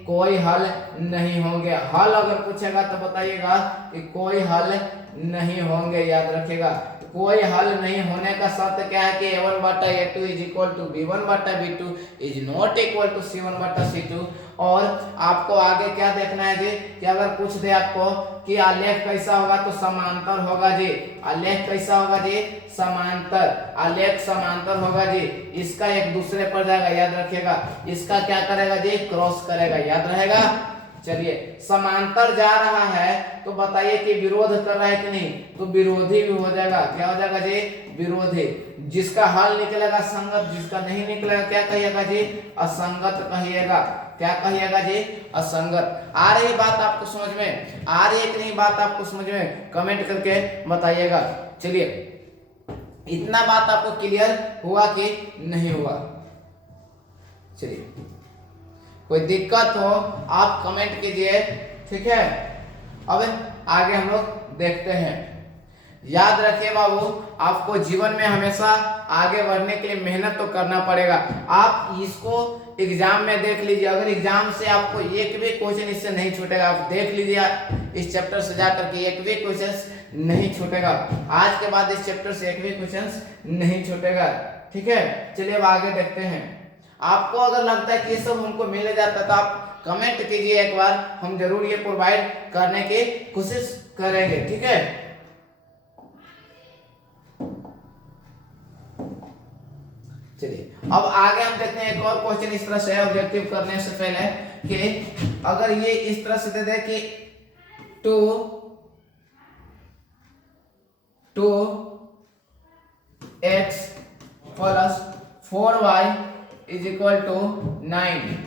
कोई हल नहीं होंगे। हल अगर पूछेगा तो बताइएगा कि कोई हल नहीं होंगे, याद रखिएगा। कोई हल नहीं होने का शर्त क्या है कि A1/A2 is equal to B1/B2 is not equal to C1/C2। और आपको आगे क्या देखना है जी कि अगर पूछ दे आपको कि आलेख कैसा होगा तो समांतर होगा जी, आलेख कैसा होगा जी, समांतर, आलेख समांतर होगा जी, इसका एक दूसरे पर जाएगा, याद रखिएगा, इसका क्या करेगा जी, क्रॉस करेगा, याद रहेगा। चलिए समांतर जा रहा है तो बताइए कि विरोध कर रहा है कि नहीं, तो विरोधी भी हो जाएगा, क्या हो जाएगा जी, विरोधी। जिसका हल निकलेगा संगत, जिसका नहीं निकलेगा क्या कहिएगा जी, असंगत कहिएगा, क्या कहिएगा जी, असंगत। आ रही बात आपको समझ में, आ रही है कि नहीं बात आपको समझ में, कमेंट करके बताइएगा। चलिए इतना बात आपको क्लियर हुआ कि नहीं हुआ। चलिए कोई दिक्कत हो आप कमेंट कीजिए, ठीक है। अब आगे हम लोग देखते हैं। याद रखिए बाबू, आपको जीवन में हमेशा आगे बढ़ने के लिए मेहनत तो करना पड़ेगा। आप इसको एग्जाम में देख लीजिए, अगर एग्जाम से आपको एक भी क्वेश्चन इससे नहीं छूटेगा, आप देख लीजिए इस चैप्टर से जाकर के एक भी क्वेश्चन नहीं छूटेगा। आज के बाद इस चैप्टर से एक भी क्वेश्चन नहीं छूटेगा, ठीक है। चलिए अब आगे देखते हैं। आपको अगर लगता है कि ये सब हमको मिल जाता तो आप कमेंट कीजिए, एक बार हम जरूर ये प्रोवाइड करने की कोशिश करेंगे, ठीक है। चलिए अब आगे हम देखते हैं एक और क्वेश्चन इस तरह से है, ऑब्जेक्टिव करने से पहले कि अगर ये इस तरह से दे दे कि 2x plus 4y is equal to 9।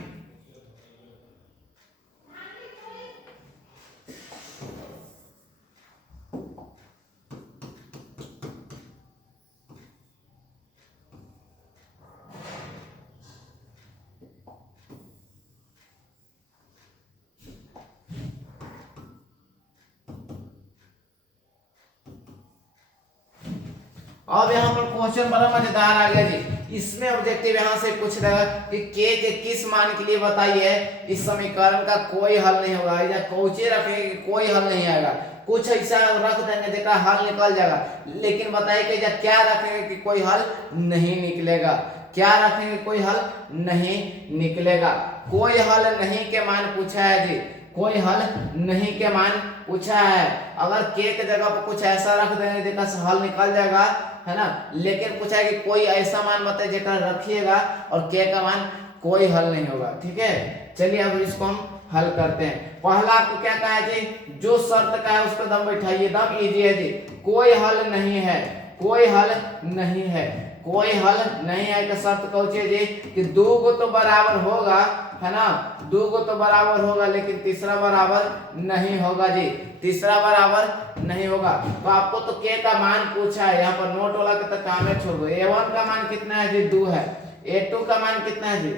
अब यहाँ पर क्वेश्चन बड़ा मजेदार आ गया जी। इसमें ऑब्जेक्टिव यहाँ से पूछ रहा है कि के किस मान के लिए बताइए इस समीकरण का कोई हल नहीं होगा, या कोचे रखेंगे कोई हल नहीं आएगा, कुछ ऐसा रख देंगे जेका हल निकल जाएगा, लेकिन बताइए कि क्या रखेंगे कि कोई हल नहीं निकलेगा, क्या रखेंगे कोई हल नहीं निकलेगा। कोई हल नहीं के मान पूछा है जी, कोई हल नहीं के मान पूछा है। अगर के जगह पर कुछ ऐसा रख देंगे जेका से हल निकल जाएगा, है ना, लेकिन पूछा है कि कोई ऐसा मान बताइए जेका रखिएगा और के का मान कोई हल नहीं होगा। ठीक है, चलिए अब इसको हम हल करते हैं। पहला आपको क्या कहा है जी, जो शर्त का है उस पर दम बैठाइए, दम इजी है जी। कोई हल नहीं है, कोई हल नहीं है, कोई हल नहीं है का शर्त कौचे जी कि दो को तो बराबर होगा, है ना, दो को तो बराबर होगा, लेकिन तीसरा बराबर नहीं होगा जी, तीसरा बराबर नहीं होगा। तो आपको तो के का मान पूछा है, यहाँ पर नोट वाला के तो काम है, छोड़ दो। a1 का मान कितना है जी 2 है, a2 का मान कितना है जी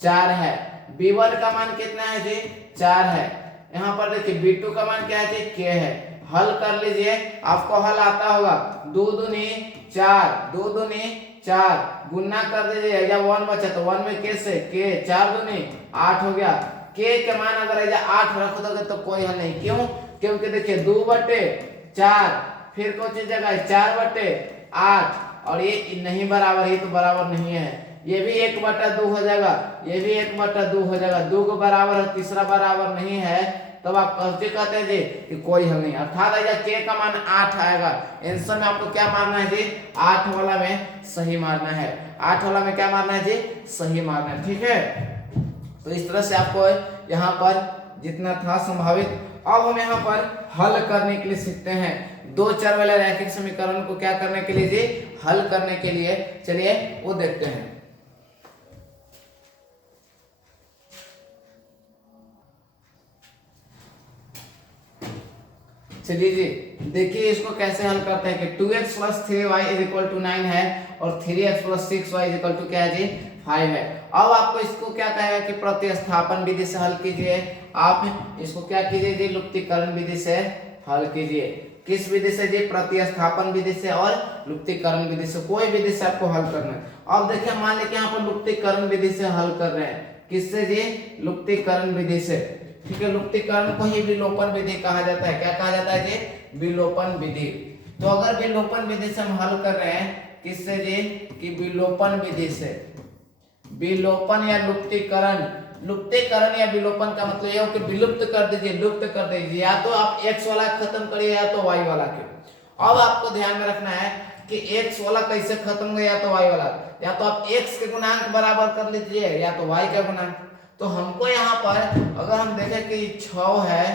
4 है, b1 का मान कितना है जी 4 है। यहाँ पर देखिए b2 का मान क्या है जी k है। हल कर लीजिए, आपको हल आता होगा, 2 दूनी 4, 2 दूनी 4, गुना कर दीजिए, या 1 बचा तो 1 में के से के, 4 दूनी 8 हो गया। के के मान अगर 8 रख दोगे तो कोई हल नहीं, क्यों, क्योंकि देखिए 2/4, फिर कौन सी जगह है 4/8, और ये नहीं बराबर, ये तो बराबर नहीं है, ये भी 1/2 हो जाएगा, ये भी 1/2 हो जाएगा, 2 को बराबर है, तीसरा बराबर नहीं है, तब आप कहते हैं जी कि कोई हल नहीं। अर्थात के का मान 8 आएगा। आंसर में आपको क्या मारना है जी, 8 वाला में सही मारना है, 8 वाला में क्या मारना है जी, सही मारना है। ठीक है, तो इस तरह से आपको यहाँ पर जितना था संभावित। अब हम यहाँ पर हल करने के लिए सीखते हैं, 2 चर वाले रैखिक समीकरण को क्या करने के लिए जी, हल करने के लिए। चलिए वो देखते हैं। चलिए जी, देखिए इसको कैसे हल करते हैं कि 2x + 3y = 9 है और 3x + 6y = क्या है जी 5 है। अब आपको इसको क्या कहेगा कि प्रतिस्थापन विधि से हल कीजिए। आप इसको क्या कीजिए जी, लुप्तीकरण विधि से हल कीजिए। किस विधि से जी, प्रतिस्थापन विधि से और लुप्तीकरण विधि से, कोई विधि से आपको हल करना है। अब देखिए मान लीजिए यहाँ पर लुप्तीकरण विधि से हल कर रहे हैं, किससे जी, लुप्तीकरण विधि से। ठीक है, लुप्तीकरण को ही विलोपन विधि कहा जाता है। क्या कहा जाता है जी, विलोपन विधि। तो अगर विलोपन विधि से हम हल कर रहे हैं, किससे जी, कि विलोपन विधि से। विलोपन या लुप्तीकरण, लुप्तीकरण या विलोपन का मतलब यह हो कि विलुप्त कर दीजिए, लुप्त कर दीजिए, या तो आप x वाला खत्म करिए या तो y वाला के। अब आपको ध्यान में रखना है कि x वाला कैसे खत्म होगा, या तो y वाला, या तो आप x के गुणांक बराबर कर लीजिए या तो y का गुणांक। तो हमको यहाँ पर अगर हम देखें कि 6 है,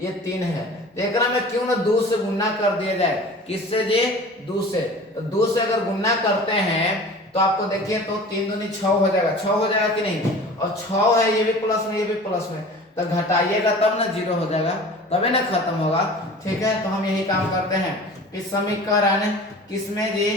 ये 3 है, तो एक में क्यों ना 2 से गुना कर दिया जाए। किससे जी, 2 से। तो 2 से अगर गुना करते हैं तो आपको देखिए तो 3 दूनी 6 हो जाएगा, 6 हो जाएगा कि नहीं, और 6 है, ये भी प्लस में, ये भी प्लस में, तो घटाइएगा तब ना 0 हो जाएगा, तभी ना खत्म होगा। ठीक है, तो हम यही काम करते हैं कि समीकरण किसमें जी,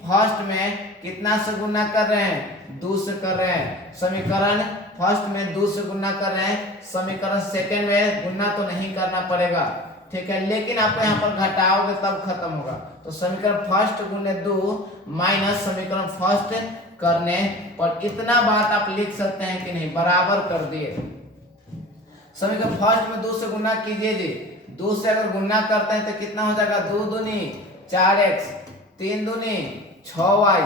फर्स्ट में कितना से गुना कर रहे हैं, 2 से कर रहे हैं। समीकरण फर्स्ट में 2 से गुना कर रहे हैं, समीकरण सेकंड में गुना तो नहीं करना पड़ेगा। ठीक है, लेकिन आपको यहाँ पर घटाओगे तब खत्म होगा। तो समीकरण फर्स्ट गुने 2 माइनस समीकरण फर्स्ट करने पर इतना बात आप लिख सकते हैं कि नहीं, बराबर कर दिए। समीकरण फर्स्ट में 2 से गुना कीजिए जी, 2 से अगर गुना करते हैं तो कितना हो जाएगा, 2 दूनी 4x, 3 दूनी 6y,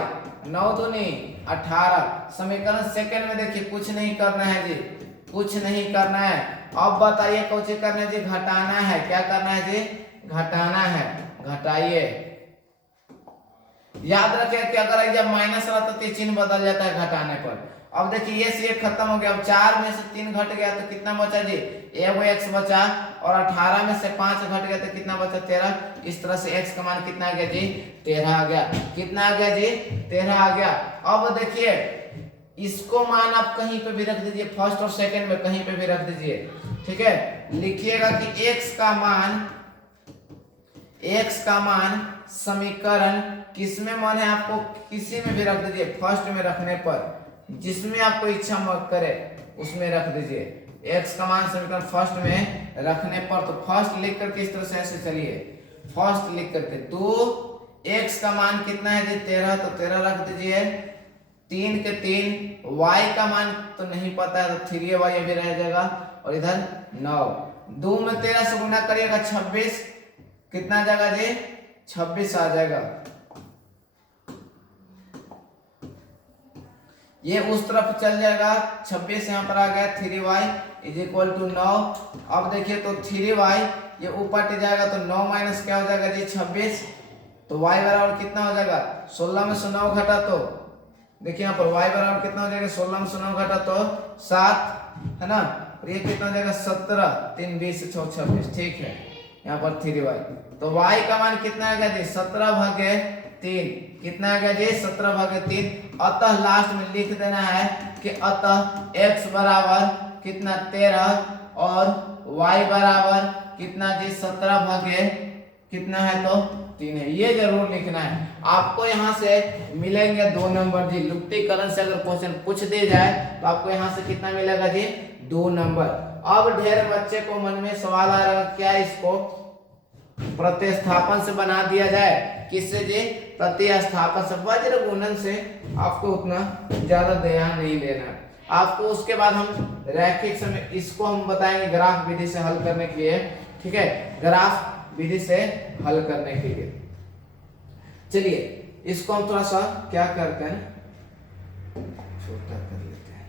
9 दूनी 18। समीकरण सेकंड में देखिए कुछ नहीं करना है जी, कुछ नहीं करना है। अब बताइए कौन सी करना है जी, घटाना है। क्या करना है जी, घटाना है, घटाइए। याद रखें कि अगर जब माइनस रहता तो चिन्ह बदल जाता है घटाने पर। अब देखिए ये से खत्म हो गया, अब 4 में से 3 घट गया तो कितना बचा जी, एगो x बचा, और 18 में से 5 घट गया तो कितना बचा, 13। इस तरह से x का मान कितना आ गया जी, 13 आ गया। कितना आ गया जी, 13 आ गया। अब देखिए इसको मान आप कहीं पे भी रख दीजिए, फर्स्ट और सेकंड में कहीं पे भी रख दीजिए। ठीक है, लिखिएगा कि x का मान समीकरण किसमें मान है, आपको किसी में भी रख दीजिए, फर्स्ट में रखने पर, जिसमें आपको इच्छा मत करे उसमें रख दीजिए। x का मान समीकरण फर्स्ट में रखने पर, तो फर्स्ट लिख करके इस तरह से ऐसे चलिए, फर्स्ट लिख करके 2 x का मान कितना है जी 13, तो 13 रख दीजिए। 3 के 3, y का मान तो नहीं पता है तो 3y अभी रह जाएगा, और इधर 9, 2 में 13 से गुना करिएगा 26, कितना आ जाएगा जी 26 आ जाएगा। ये उस तरफ चल जाएगा, 26 यहाँ पर आ गया, 3y इज इक्वल टू 9। अब देखिए तो 3y ये ऊपर ट जाएगा तो 9 माइनस क्या हो जाएगा जी 26, तो y बराबर कितना हो जाएगा 16 में से 9 घटा तो देखिए यहाँ पर y बराबर कितना हो जाएगा 16 में से 9 घटा तो 7 है ना, और ये कितना हो जाएगा 17, 3 20 6 26, ठीक है। यहाँ पर 3y, तो y का मान कितना आ गया जी 17/3, कितना आ गया जी 17/3। अतः लास्ट में लिख देना है कि अतः x बराबर कितना 13 और y बराबर कितना जी 17 कितना है तो 3 है, ये जरूर लिखना है। आपको यहाँ से मिलेंगे 2 नंबर जी, लुप्तीकरण से अगर क्वेश्चन पूछ दे जाए तो आपको यहाँ से कितना मिलेगा जी 2 नंबर। अब ढेर बच्चे को मन में सवाल आ रहा है क्या इसको प्रतिस्थापन से बना दिया जाए, किससे जी प्रतिस्थापन से, वज्र गुणन से। आपको उतना ज्यादा ध्यान नहीं देना है आपको। उसके बाद हम रैखिक समय इसको हम बताएंगे ग्राफ विधि से हल करने के लिए, ठीक है, ग्राफ विधि से हल करने के लिए। चलिए इसको हम थोड़ा सा क्या करते हैं छोटा कर लेते हैं।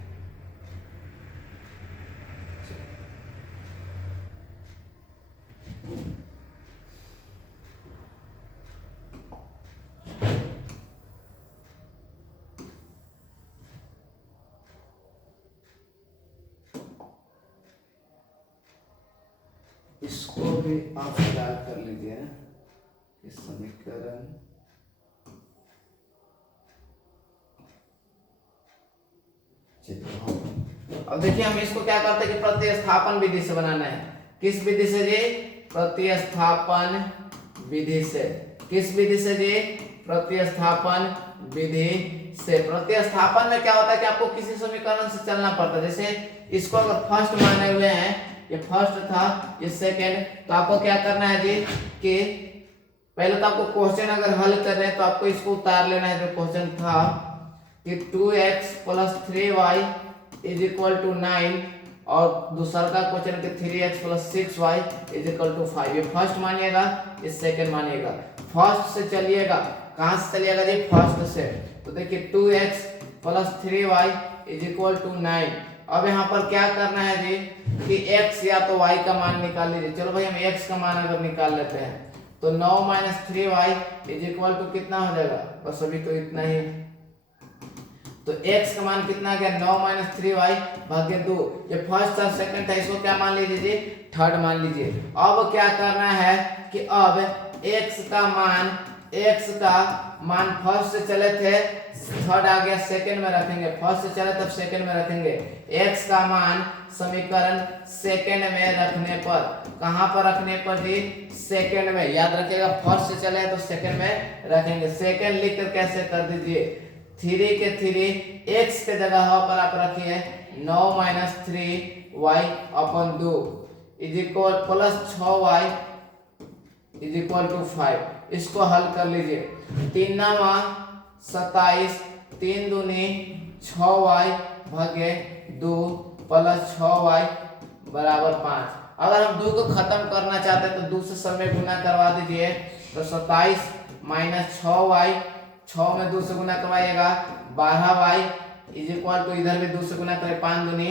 इसको भी आप याद कर लीजिए, इस समीकरण अब देखिए हम इसको क्या करते हैं कि प्रतिस्थापन विधि से बनाना है। किस विधि से जी प्रतिस्थापन विधि से, किस विधि से जी प्रतिस्थापन विधि से। प्रतिस्थापन में क्या होता है कि आपको किसी समीकरण से चलना पड़ता है। जैसे इसको अगर फर्स्ट माने हुए हैं, ये फर्स्ट था ये सेकंड, तो आपको क्या करना है जी कि पहले तो आपको क्वेश्चन अगर हल कर रहे हैं तो आपको इसको उतार लेना है। जो क्वेश्चन था कि 2x + 3y = 9, और दूसरा का क्वेश्चन कि 3x + 6y = 5। ये फर्स्ट मानिएगा, ये सेकंड मानिएगा। फर्स्ट से चलिएगा, कहां से चलिएगा जी फर्स्ट से, तो देखिए 2x + 3y = 9। अब यहाँ पर क्या करना है जी कि x या तो y का मान निकाल लीजिए। चलो भाई हम x का मान अगर निकाल लेते हैं तो 9 - 3y = कितना हो जाएगा, बस अभी तो इतना ही। तो x का मान कितना आ गया 9 - 3y भागे 2। ये फर्स्ट और सेकंड था, इसको क्या मान लीजिए जी थर्ड मान लीजिए। अब क्या करना है कि अब x का मान फर्स्ट से चले थे, थर्ड आ गया सेकंड में रखेंगे, फर्स्ट से चले तब सेकंड में रखेंगे। x का मान समीकरण सेकंड में रखने पर, कहां पर रखने पर जी सेकंड में, याद रखिएगा फर्स्ट से चले तो सेकंड में रखेंगे। सेकंड लिख कर कैसे कर दीजिए 3 के 3 x के जगह पर आप रखिए 9 - 3y/2 + 6y = 5। इसको हल कर लीजिए। 3 × 27, 3 दूनी 6y भागे 2 + 6y = 5। अगर हम 2 को खत्म करना चाहते हैं तो 2 से सब में गुना करवा दीजिए, तो 27 - 6y, 6 में 2 से गुना करवाइएगा 12y = इधर भी 2 से गुना करें 5 दूनी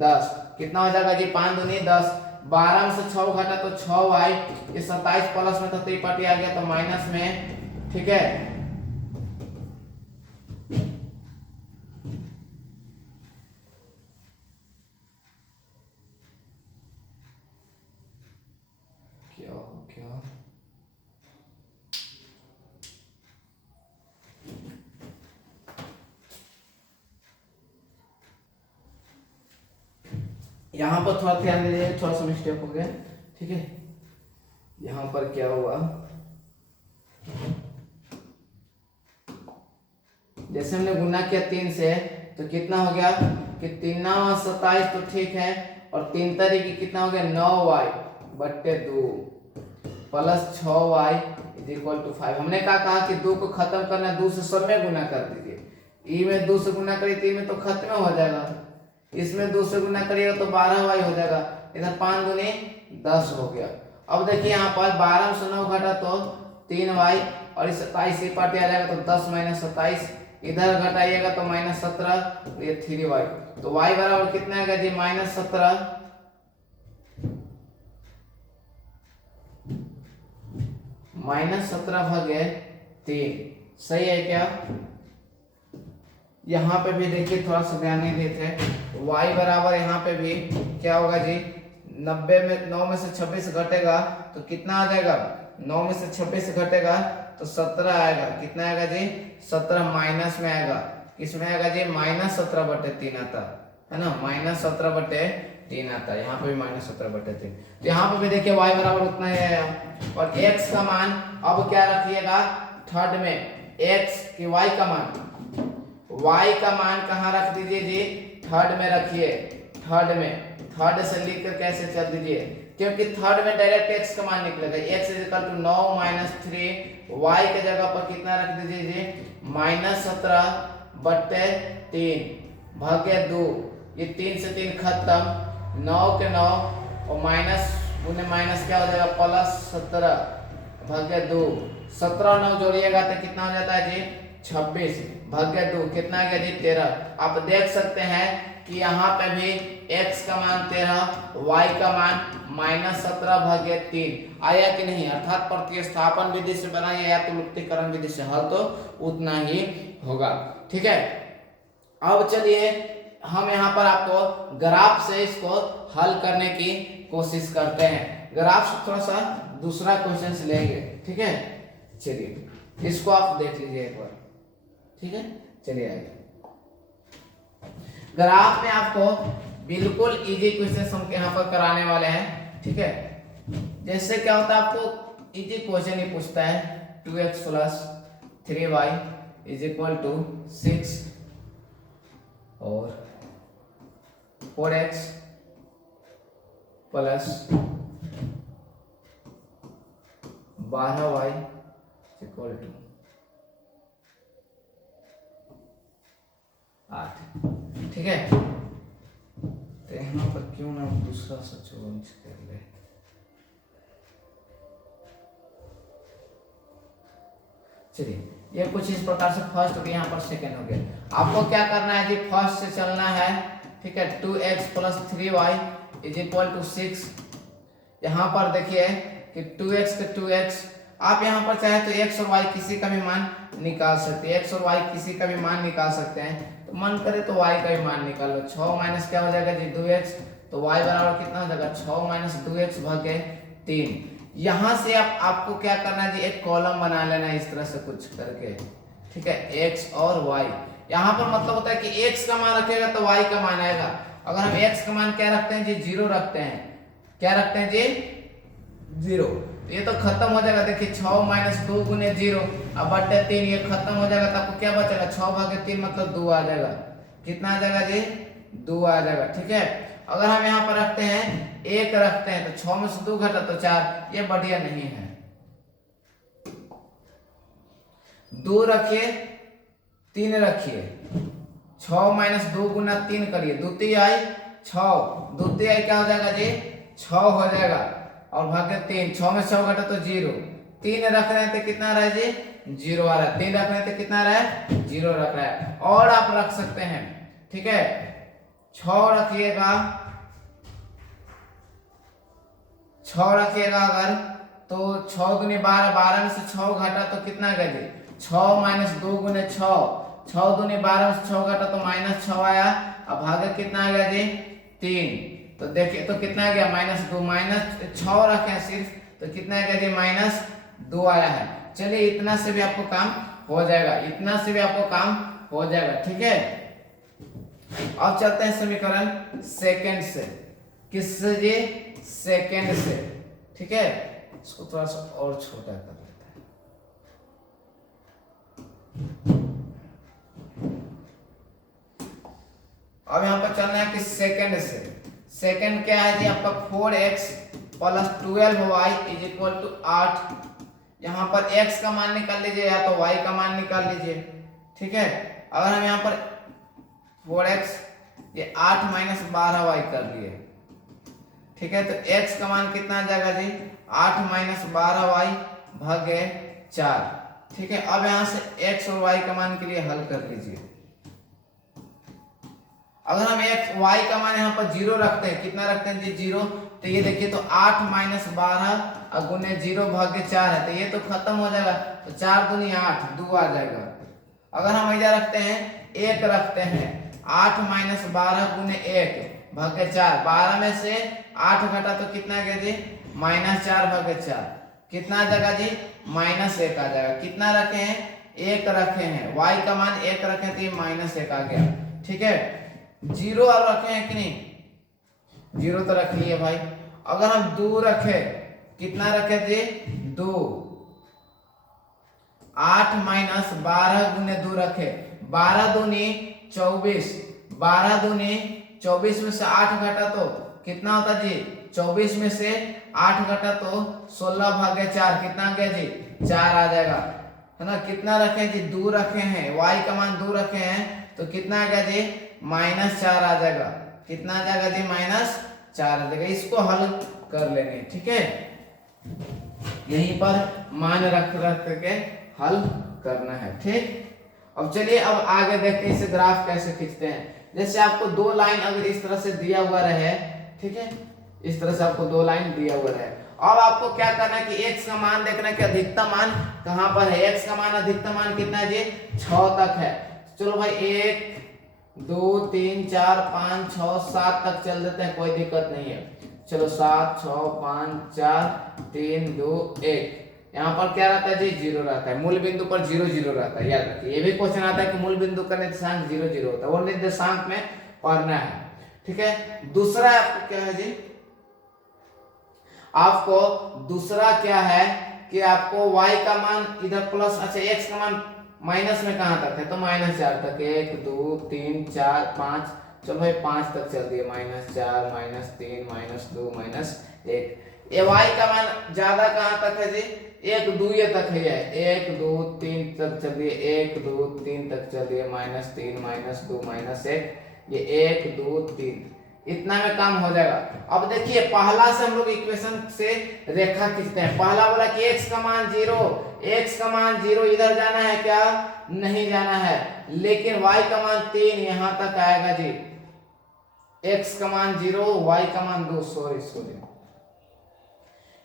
10, कितना हो जाएगा जी 5 दूनी 10। 12 में से 6 घटा तो 6y, ये 27 प्लस में था तो ये पार्टी आ गया तो माइनस में, ठीक है। क्या हो क्या यहाँ पर थोड़ा ध्यान दीजिए, थोड़ा सा मिस्टेक हो गया, ठीक है। यहाँ पर क्या हुआ, जैसे हमने गुना किया 3 से तो कितना हो गया कि 3 × 27 तो ठीक है, और 3 तरीके कितना हो गया 9y/2। Plus 6y is equal to 5। हमने कहा कि 2 को खत्म करना है, 2 से सब में गुना कर दीजिए। ई में 2 से गुना करिए तो ई में तो खत्म हो जाएगा, इसमें 2 से गुना करिएगा तो 12y हो जाएगा। इधर 5 दूनी 10 हो गया। अब देखिए यहाँ पर 12 से 9 घटा तो 3y और इस 27 पार्टी आ जाएगा तो 10 माइनस 27, इधर घटाइएगा तो माइनस 17, ये 3y। तो y बराबर कितना आएगा जी माइनस 17 भागे 3। सही है क्या? यहाँ पे भी देखिए थोड़ा सा ध्यान नहीं देते, y बराबर यहाँ पे भी क्या होगा जी 90 में 9 में से 26 घटेगा तो कितना आ जाएगा, 9 में से 26 घटेगा तो 17 आएगा। कितना आएगा जी 17 माइनस में आएगा, किसमें आएगा जी माइनस 17/3 आता है ना, माइनस 17/3 आता है। यहाँ पे भी माइनस 17/3, तो यहाँ पे भी देखिए y बराबर उतना ही आया। और x का मान अब क्या रखिएगा थर्ड में, x की y का मान कहाँ रख दीजिए जी थर्ड में रखिए, थर्ड में, थर्ड से लिख कर कैसे चल दीजिए क्योंकि थर्ड में डायरेक्ट x का मान निकलेगा। x is equal to 9 minus 3, y के जगह पर कितना रख दीजिए जी माइनस 17/3 भागे 2, ये 3 से 3 खत्म, 9 के 9 और माइनस गुने माइनस क्या हो जाएगा प्लस 17 भागे 2, 17 9 जोड़िएगा तो कितना हो जाता है जी 26 भागे 2, कितना आ गया जी 13। आप देख सकते हैं कि यहाँ पे भी x का मान 13, y का मान माइनस 17/3 आया कि नहीं, अर्थात प्रतिस्थापन विधि से बनाइए या तो लुप्तीकरण विधि से, हल तो उतना ही होगा। ठीक है, अब चलिए हम यहाँ पर आपको ग्राफ से इसको हल करने की कोशिश करते हैं। ग्राफ से थोड़ा सा दूसरा क्वेश्चन से लेंगे। ठीक है, चलिए इसको आप देख लीजिए एक बार। ठीक है, चलिए आइए। ग्राफ में आपको बिल्कुल इजी क्वेश्चन हम यहाँ पर कराने वाले हैं। ठीक है, जैसे क्या होता है आपको इजी क्वेश्चन ही पूछता है 2x plus 3y is equal to 6 और 4x plus 12y equal to 8। ठीक है, तो यहाँ पर क्यों ना दूसरा सा चेंज कर ले। चलिए ये कुछ इस प्रकार से फर्स्ट हो गया, यहाँ पर सेकेंड हो गया। आपको क्या करना है जी फर्स्ट से चलना है। ठीक है, 2x plus 3y is equal to 6। यहाँ पर देखिए कि 2x के 2x, आप यहाँ पर चाहे तो x और y किसी का भी मान निकाल सकते हैं, x और y किसी का भी मान निकाल सकते हैं। तो मन करे तो y का भी मान निकाल लो। 6 माइनस क्या हो जाएगा जी 2x, तो y बराबर कितना हो जाएगा 6 माइनस 2x भागे 3। यहाँ से आपको क्या करना है जी एक कॉलम बना लेना है इस तरह से कुछ करके। ठीक है, x और y, यहाँ पर मतलब होता है कि x का मान रखेगा तो y का मान आएगा। अगर हम x का मान क्या रखते हैं जी 0 रखते हैं, क्या रखते हैं जी 0, ये तो खत्म हो जाएगा। देखिए 6 माइनस 2 गुने 0 अब बटे 3, ये खत्म हो जाएगा तो आपको क्या बचेगा 6 भागे 3 मतलब 2 आ जाएगा। कितना आ जाएगा जी 2 आ जाएगा। ठीक है, अगर हम यहाँ पर रखते हैं 1 रखते हैं तो 6 में से 2 घटा तो 4, ये बढ़िया नहीं है। 2 रखिए 3 रखिए, 6 माइनस 2 गुना 3 करिए, द्वितीय आई 6, द्वितीय आई क्या हो जाएगा जी 6 हो जाएगा और भागे 3, 6 में 6 घटा तो 0, 3 रख रहे हैं तो कितना रहा जी 0 आ रहा है, 3 रख रहे हैं तो कितना रहा है 0 रख रहा है। और आप रख सकते हैं। ठीक है, 6 रखिएगा, 6 रखिएगा अगर तो 6 गुने 12, 12 में से 6 घटा तो कितना गया जी 6 माइनस 2 गुने 6, 6 दूनी 12 में से 6 घटा तो माइनस 6 आया। अब भागे कितना आ गया जी 3, तो देखिए तो कितना आ गया -2, -6 रखे सिर्फ तो कितना आ गया जी -2 आया है। चलिए इतना से भी आपको काम हो जाएगा, इतना से भी आपको काम हो जाएगा। ठीक है, अब चलते हैं समीकरण सेकंड से। किससे जी सेकंड से। ठीक है, इसको थोड़ा सा और छोटा कर लेते हैं। अब यहाँ पर चलना है कि सेकंड से। सेकंड क्या है जी आपका 4x plus 12y is equal to 8। यहाँ पर x का मान निकाल लीजिए या तो y का मान निकाल लीजिए। ठीक है, अगर हम यहाँ पर 4x ये 8 माइनस 12y कर लिए। ठीक है, तो x का मान कितना आ जाएगा जी 8 माइनस 12y भागे 4। ठीक है, अब यहाँ से x और y का मान के लिए हल कर लीजिए। अगर हम x y का मान यहाँ पर 0 रखते हैं, कितना रखते हैं जी 0, तो ये देखिए तो 8 माइनस 12 और गुने 0 भागे 4 है, तो ये तो खत्म हो जाएगा, तो 4 दूनी 8 2 आ जाएगा। अगर हम इधर रखते हैं 1 रखते हैं, 8 माइनस 12 गुने 1 भागे 4, 12 में से 8 घटा तो कितना आ गया जी माइनस 4 भागे 4, कितना आ जाएगा जी माइनस 1 आ जाएगा। कितना रखे हैं 1 रखे हैं, y का मान 1 रखे हैं तो ये माइनस 1 आ गया। ठीक है, 0 और रखे हैं कि नहीं, 0 तो रख लिए भाई। अगर हम 2 रखे, कितना रखे थे 2, 8 माइनस 12 गुने 2 रखे, 12 दूनी 24, 12 दूनी 24 में से 8 घटा तो कितना होता जी 24 में से 8 घटा तो 16 भागे 4, कितना आ गया जी 4 आ जाएगा, है ना। कितना रखे जी 2 रखे हैं, y का मान 2 रखे हैं, तो कितना आ गया जी माइनस 4 आ जाएगा। कितना आ जाएगा जी माइनस 4 आ जाएगा। इसको हल कर लेंगे। ठीक है, यहीं पर मान रख रख के हल करना है। ठीक, अब चलिए अब आगे देखते हैं इसे ग्राफ कैसे खींचते हैं। जैसे आपको 2 लाइन अगर इस तरह से दिया हुआ रहे, ठीक है, इस तरह से आपको 2 लाइन दिया हुआ रहे, अब आपको क्या करना है कि x का मान देखना है कि अधिकतम मान कहां पर है। x का मान अधिकतम मान कितना है जी 6 तक है। चलो भाई 1 2 3 4 5 6 7 तक चल देते हैं, कोई दिक्कत नहीं है। चलो 7 6 5 4 3 2 1, यहाँ पर क्या रहता है जी 0 रहता है, मूल बिंदु पर 0 0 रहता है। याद रखिए, ये भी क्वेश्चन आता है कि मूल बिंदु का निर्देशांक 0 0 होता है, वो निर्देशांक में पढ़ना है। ठीक है, दूसरा आपको क्या है जी, आपको दूसरा क्या है कि आपको y का मान इधर प्लस, अच्छा x का मान माइनस में कहां तक है, तो माइनस 4 तक, 1 2 3 4 5, चलो भाई 5 तक चल दिए, माइनस 4 माइनस 3 माइनस 2 माइनस 1। ये y का मान ज्यादा कहां तक है जी 1 2 ये तक है, 1 2 3 तक चल दिए, 1 2 3 तक चल दिए, माइनस 3 माइनस 2 माइनस 1, ये 1 2 3, इतना में काम हो जाएगा। अब देखिए पहला से हम लोग इक्वेशन से रेखा खींचते हैं। पहला बोला कि x का मान 0, x का मान 0 इधर जाना है क्या, नहीं जाना है, लेकिन y का मान 3 यहां तक आएगा जी। x का मान 0, y का मान 2, सॉरी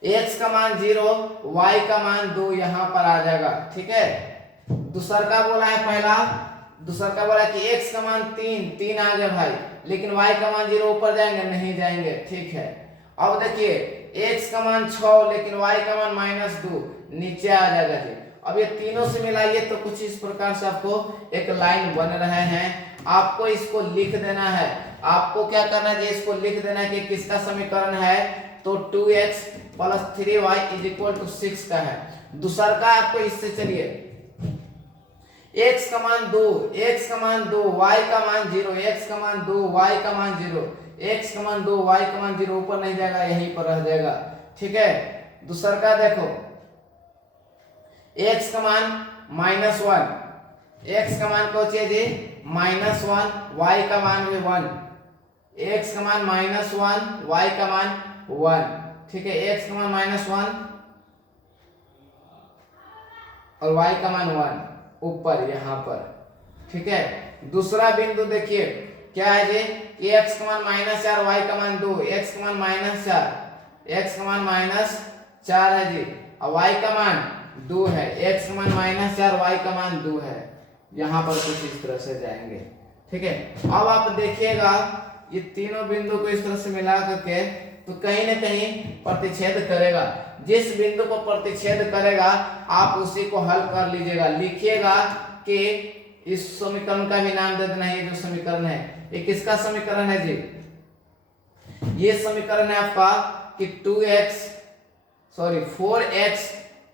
x का मान 0, y का मान 2 यहां पर आ जाएगा। ठीक है, दूसरा का बोला है पहला, दूसरा का बोला कि x का मान 3 आ गया भाई, लेकिन y का मान 0 ऊपर जाएंगे, नहीं जाएंगे। ठीक है, अब देखिए x का मान 6 लेकिन y का मान माइनस 2 नीचे आ जाएगा जी। अब ये तीनों से मिलाइए तो कुछ इस प्रकार से आपको एक लाइन बन रहे हैं। आपको इसको लिख देना है, आपको क्या करना है जी, इसको लिख देना है कि किसका समीकरण है, तो 2x plus 3y is equal to 6 का है। दूसरा का आपको इससे चलिए x का मान 2, x का मान 2, y का मान 0, x का मान 2, y का मान 0, x का मान 2, y का मान 0, ऊपर नहीं जाएगा, यहीं पर रह जाएगा। ठीक है, दूसरा का देखो x का मान -1, x का मान कौन सी है जी -1, y का मान भी 1, x का मान -1, y का मान 1। ठीक है, x का मान -1 और y का मान 1 ऊपर यहाँ पर। ठीक है, दूसरा बिंदु देखिए क्या है जी कि x का मान -4, y का मान 2, x का मान -4, x का मान -4 है जी, और y का मान 2 है, x का मान -4, y का मान 2 है। यहाँ पर कुछ इस तरह से जाएंगे। ठीक है, अब आप देखिएगा ये तीनों बिंदु को इस तरह से मिला करके तो कहीं ना कहीं प्रतिच्छेद करेगा। जिस बिंदु को प्रतिच्छेद करेगा आप उसी को हल कर लीजिएगा। लिखिएगा कि इस समीकरण का भी नाम दे देना, ये जो समीकरण है ये किसका समीकरण है जी, ये समीकरण है आपका कि 4x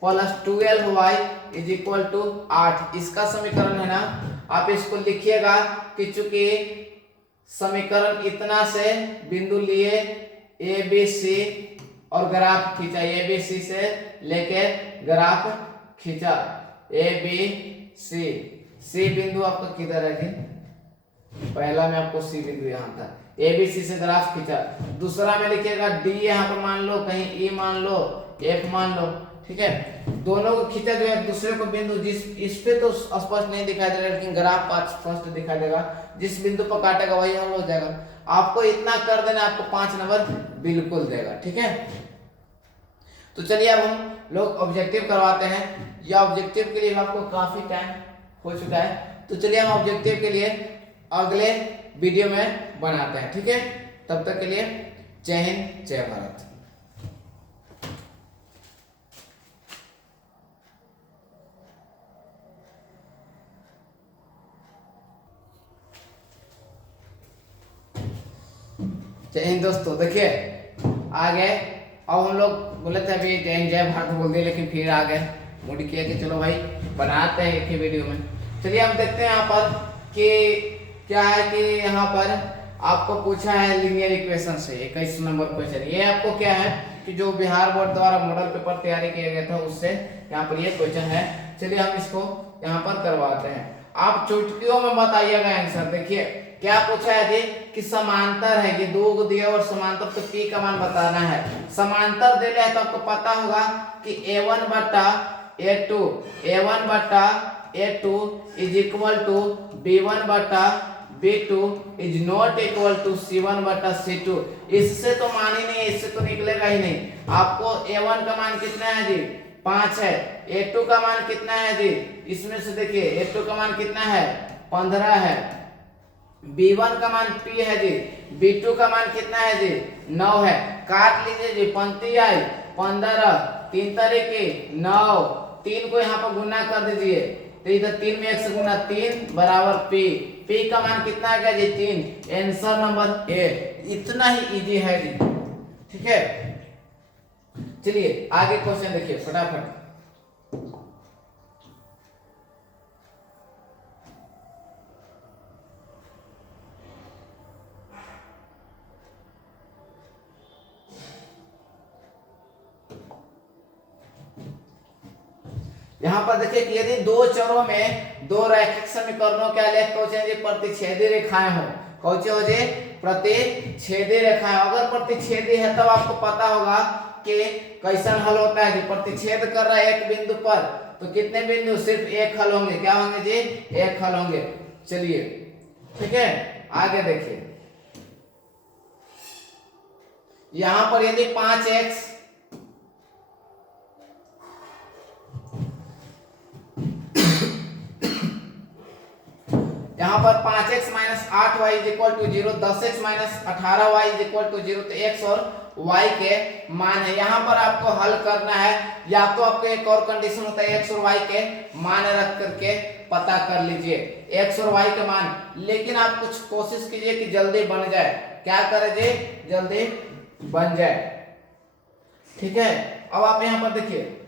plus 12y is equal to 8, इसका समीकरण है ना। आप इसको लिखिएगा कि चूंकि समीकरण इतना से बिंदु लिए a b c और ग्राफ खींचा, ए बी सी से लेके ग्राफ खींचा, ए बी सी, सी बिंदु आपका किधर है जी, पहला में आपको सी बिंदु यहाँ था, ए बी सी से ग्राफ खींचा। दूसरा में लिखिएगा डी, यहाँ पर मान लो कहीं ई मान लो, एफ मान लो, ठीक है। दोनों को खींचा जो है दूसरे को बिंदु, जिस इस पे तो स्पष्ट नहीं दिखाई दे रहा लेकिन ग्राफ पर स्पष्ट दिखाई देगा, जिस बिंदु पर काटेगा वही हल हो जाएगा। आपको इतना कर देना, आपको 5 नंबर बिल्कुल देगा, ठीक है। तो चलिए अब हम लोग ऑब्जेक्टिव करवाते हैं, या ऑब्जेक्टिव के लिए आपको काफी टाइम हो चुका है, तो चलिए हम ऑब्जेक्टिव के लिए अगले वीडियो में बनाते हैं, ठीक है। तब तक के लिए जय हिंद, जय भारत। जय हिंद दोस्तों, देखिए आगे अब हम लोग बोले थे अभी जय हिंद जय भारत बोल दिए, लेकिन फिर आ गए मूड किया कि चलो भाई बनाते हैं एक ही वीडियो में। चलिए हम देखते हैं यहाँ पर कि क्या है कि यहाँ पर आपको पूछा है लीनियर इक्वेशन से 21 नंबर क्वेश्चन। ये आपको क्या है कि जो बिहार बोर्ड द्वारा मॉडल पेपर तैयारी किया गया था उससे यहाँ पर ये क्वेश्चन है। चलिए हम इसको यहाँ पर करवाते हैं, आप चुटकियों में बताइएगा आंसर। देखिए क्या पूछा है जी कि समांतर है, कि दो को दिया और समांतर, तो पी का मान बताना है। समांतर दे है तो आपको पता होगा कि a1 बटा a2, a1 बटा a2 is equal to b1 बटा b2 is not equal to c1 बटा c2। इससे तो मान ही नहीं है, इससे तो निकलेगा ही नहीं। आपको a1 का मान कितना है जी, 5 है। a2 का मान कितना है जी, इसमें से देखिए a2 का मान कितना है, 15 है। b1 का मान p है जी, b2 का मान कितना है जी, 9 है। काट लीजिए जी, पंक्ति आई 15, 3 तरीके 9, 3 को यहाँ पर गुना कर दीजिए, तो इधर 3 में 1 से गुना, 3 बराबर p, p का मान कितना आ गया जी, 3। Answer number A. इतना ही इजी है जी, ठीक है। चलिए आगे क्वेश्चन देखिए फटाफट। यहाँ पर देखिए कि यदि दो चरों में दो रैखिक समीकरणों के आलेख प्रतिच्छेदी रेखाएं हो, कौन सी हो जी, प्रतिच्छेदी रेखाएं। अगर प्रतिच्छेदी है तब आपको पता होगा कि कैसा हल होता है जी। प्रतिच्छेद कर रहा है एक बिंदु पर, तो कितने बिंदु, सिर्फ एक हल होंगे। क्या होंगे जी, एक हल होंगे। चलिए ठीक है आगे देखिए, यहां पर यदि 5x यहाँ पर 5x minus 8y is equal to 0, 10x minus 18y is equal to 0, तो x और y के मान है। यहाँ पर आपको हल करना है, या तो आपको एक और कंडीशन होता है x और y के मान रख करके पता कर लीजिए x और y के मान, लेकिन आप कुछ कोशिश कीजिए कि जल्दी बन जाए। क्या करें जी, जल्दी बन जाए, ठीक है। अब आप यहाँ पर देखिए,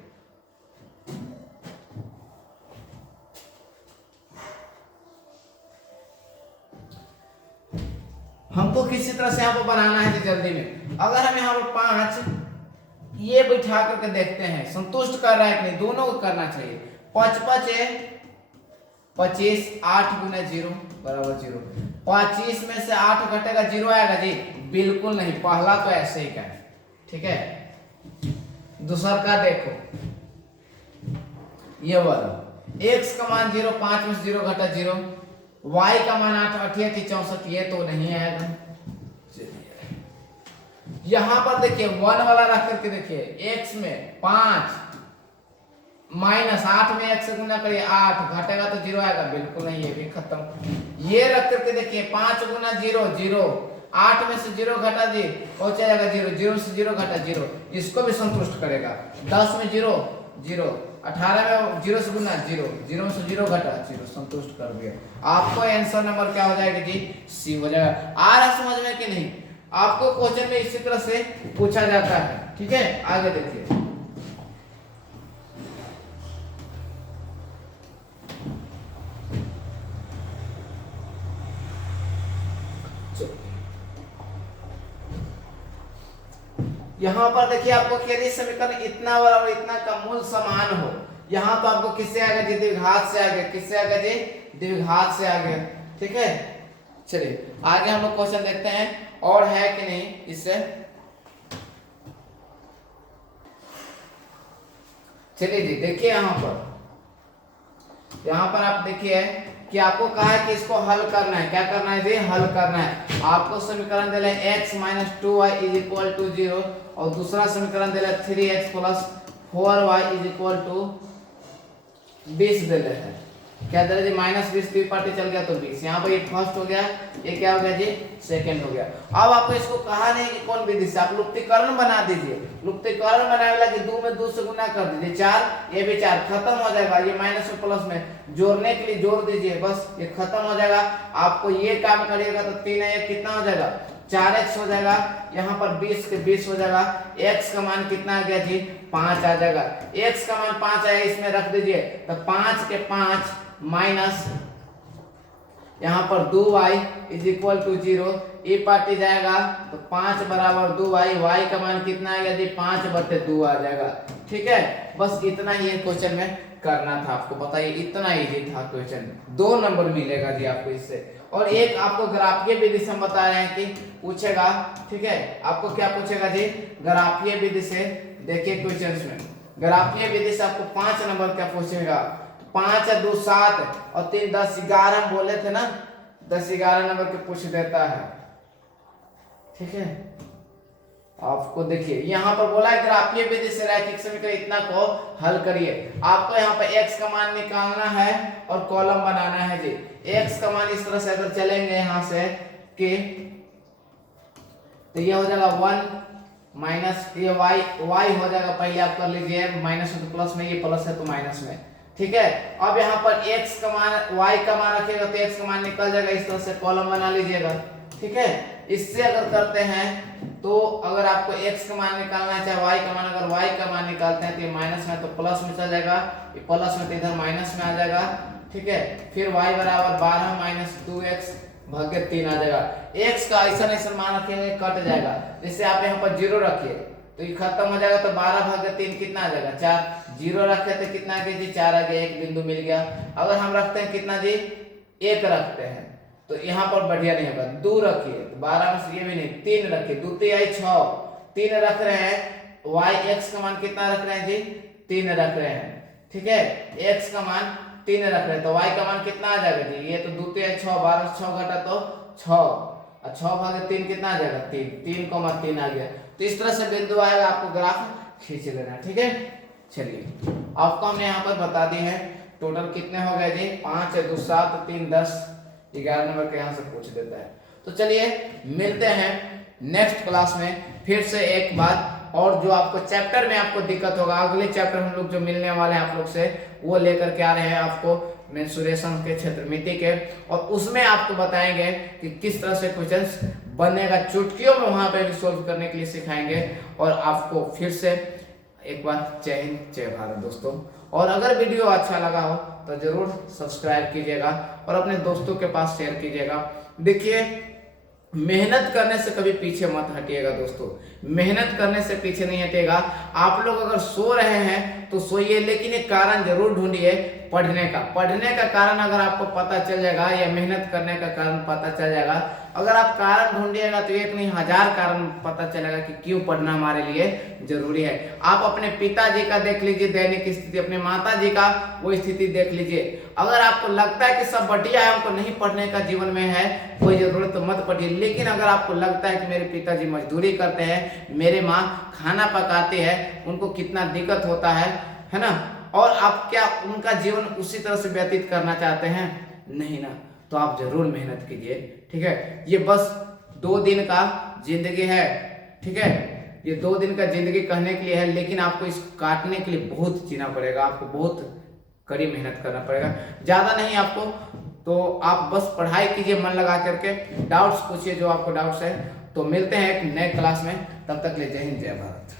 हमको किसी तरह से यहाँ पर बनाना है जल्दी में। अगर हम यहाँ पर 5 ये बैठा करके देखते हैं संतुष्ट कर रहा है कि नहीं, दोनों को करना चाहिए। 5 5 है 25, 8 गुना 0 बराबर 0। 25 में से 8 घटेगा 0 आएगा जी, बिल्कुल नहीं, पहला तो ऐसे ही का है, ठीक है। दूसरा का देखो, ये वाला x का मान 0, 5 में से 0 घटा 0, y का मान 8, 8 64, ये तो नहीं आएगा। यहां पर देखिए 1 वाला रख करके देखिए, x में 5 माइनस 8 में 1 से गुना करिए 8, घटेगा तो 0 आएगा, बिल्कुल नहीं, ये भी खत्म। ये रख करके देखिए 5 गुना 0 0, 8 में से 0 घटा दी, पहुंच जाएगा 0, 0 से 0 घटा 0, इसको भी संतुष्ट करेगा। 10 में 0 0, 18 में 0 से गुना 0, 0 में से 0 घटा 0, संतुष्ट कर दिया। आपको आंसर नंबर क्या हो जाएगा जी, सी हो जाएगा। आ रहा समझ में कि नहीं? आपको क्वेश्चन में इसी तरह से पूछा जाता है, ठीक है। आगे देखिए, यहाँ पर देखिए आपको यदि समीकरण इतना बड़ा और इतना का मूल समान हो, यहाँ तो आपको किससे आ गया जी, द्विघात से आ गया। किससे आ गया जी, द्विघात से आ गया। ठीक है, चलिए आगे हम लोग क्वेश्चन देखते हैं और है कि नहीं इससे। चलिए जी देखिए यहाँ पर आप देखिए कि आपको कहा है कि इसको हल करना है। क्या करना है जी, हल करना है। आपको समीकरण दिला है x - 2y = 0 और दूसरा समीकरण दिला है 3x + 4y = 20 दिले है। क्या दिला जी, -20 2 पार्टी चल गया तो 20। यहाँ पर ये फर्स्ट हो गया, ये क्या हो गया जी, सेकंड हो गया। अब आपको इसको कहा नहीं कि कौन विधि से, आप लुप्तीकरण बना दीजिए। लुप्तीकरण बनाने वाला कि 2 में 2 से गुना कर दीजिए, 4 ये भी 4 खत्म हो जाएगा। ये माइनस में प्लस में जोड़ने के लिए जोड़ दीजिए, बस ये खत्म हो जाएगा। आपको ये काम करिएगा तो 3 है, ये कितना हो जाएगा, 4x हो जाएगा। यहाँ पर 20 के 20 हो जाएगा। x का मान कितना आ गया जी, 5 आ जाएगा। x का मान 5 आया, इसमें रख दीजिए तो 5 के 5 माइनस यहाँ पर 2y = 0, ये पार्टी जाएगा तो 5 = 2y। y का मान कितना आएगा जी, 5/2 आ जाएगा। ठीक है, बस इतना ही क्वेश्चन में करना था आपको। बताइए इतना इजी था क्वेश्चन, 2 नंबर मिलेगा जी आपको इससे। और एक आपको ग्राफीय विधि से हम बता रहे हैं कि पूछेगा। ठीक है, आपको क्या पूछेगा जी, ग्राफीय विधि से। देखिए क्वेश्चन में ग्राफीय विधि से आपको 5 नंबर का पूछेगा। 5 और 2 7 और 3 10 11 हम बोले थे ना, 10 11 नंबर के पूछ देता है। ठीक है, आपको देखिए यहाँ पर बोला है ग्राफीय विधि से रैखिक समीकरण इतना को हल करिए। आपको यहाँ पर x का मान निकालना है और कॉलम बनाना है जी। x का मान इस तरह से अगर चलेंगे यहाँ से कि तो ये हो जाएगा 1 माइनस ये y हो जाएगा। पहले आप कर लीजिए, माइनस में तो प्लस में, ये प्लस है तो माइनस में। ठीक है, अब यहाँ पर x का मान y का मान रखिएगा तो x का मान निकल जाएगा। इस तरह से कॉलम बना लीजिएगा। ठीक है, इससे अगर करते हैं तो अगर आपको x का मान निकालना है चाहे y का मान, अगर y का मान निकालते हैं तो ये माइनस में तो प्लस में चल जाएगा, ये प्लस में तो इधर माइनस में आ जाएगा। ठीक है, फिर y = 12 - 2x भागे 3 आ जाएगा। x का ऐसा मान रखेंगे कट जाएगा। जैसे आप यहाँ पर 0 रखिए तो ये खत्म हो जाएगा, तो 12/3 कितना आ जाएगा, 4। 0 रखे थे कितना आ गया जी, 4 आ गया, एक बिंदु मिल गया। अगर हम रखते हैं कितना जी, 1 रखते हैं तो यहाँ पर बढ़िया नहीं होगा। 2 रखिए तो 12 में से ये भी नहीं, 3 रखिए, 2 3 6, 3 रख रहे हैं। x का मान कितना रख रहे हैं जी, 3 रख रहे हैं। ठीक है, x का मान 3 रख रहे हैं तो y का मान कितना आ जाएगा जी, ये तो 2 3 6, 12 से 6 घटा तो 6 और 6/3 कितना आ जाएगा, 3। 3,3 आ गया। तो इस तरह से बिंदु आएगा, आपको ग्राफ खींच लेना। ठीक है, चलिए आपको हमने यहाँ पर बता दी है टोटल कितने हो गए जी, 5 2 7 3 10 11 नंबर के यहाँ से पूछ देता है। तो चलिए मिलते हैं नेक्स्ट क्लास में फिर से एक बात। और जो आपको चैप्टर में आपको दिक्कत होगा, अगले चैप्टर हम लोग जो मिलने वाले हैं आप लोग से, वो लेकर के आ रहे हैं आपको मेंसुरेशन के क्षेत्रमिति के, और उसमें आपको बताएंगे कि किस तरह से क्वेश्चंस बनेगा। चुटकियों में वहां पे भी सोल्व करने के लिए सिखाएंगे। और आपको फिर से एक बार जय हिंद जय भारत दोस्तों। और अगर वीडियो अच्छा लगा हो तो जरूर सब्सक्राइब कीजिएगा और अपने दोस्तों के पास शेयर कीजिएगा। देखिए मेहनत करने से कभी पीछे मत हटिएगा दोस्तों, मेहनत करने से पीछे नहीं हटेगा। आप लोग अगर सो रहे हैं तो सोइए, लेकिन एक कारण जरूर ढूंढिए पढ़ने का। पढ़ने का कारण अगर आपको पता चल जाएगा या मेहनत करने का कारण पता चल जाएगा, अगर आप कारण ढूंढिएगा तो एक नहीं 1000 कारण पता चलेगा कि क्यों पढ़ना हमारे लिए जरूरी है। आप अपने पिताजी का देख लीजिए दैनिक स्थिति, अपने माता जी का वो स्थिति देख लीजिए। अगर आपको लगता है कि सब बढ़िया है, हमको नहीं पढ़ने का जीवन में है कोई जरूरत तो मत पढ़िए। लेकिन अगर आपको लगता है कि मेरे पिताजी मजदूरी करते हैं, मेरे माँ खाना पकाते हैं, उनको कितना दिक्कत होता है ना, और आप क्या उनका जीवन उसी तरह से व्यतीत करना चाहते हैं, नहीं ना, तो आप जरूर मेहनत कीजिए। ठीक है, ये बस 2 दिन का जिंदगी है। ठीक है, ये 2 दिन का जिंदगी कहने के लिए है, लेकिन आपको इस काटने के लिए बहुत जीना पड़ेगा, आपको बहुत कड़ी मेहनत करना पड़ेगा, ज्यादा नहीं आपको। तो आप बस पढ़ाई कीजिए मन लगा करके, डाउट्स पूछिए जो आपको डाउट्स है। तो मिलते हैं एक नए क्लास में, तब तक ले जय हिंद जय भारत।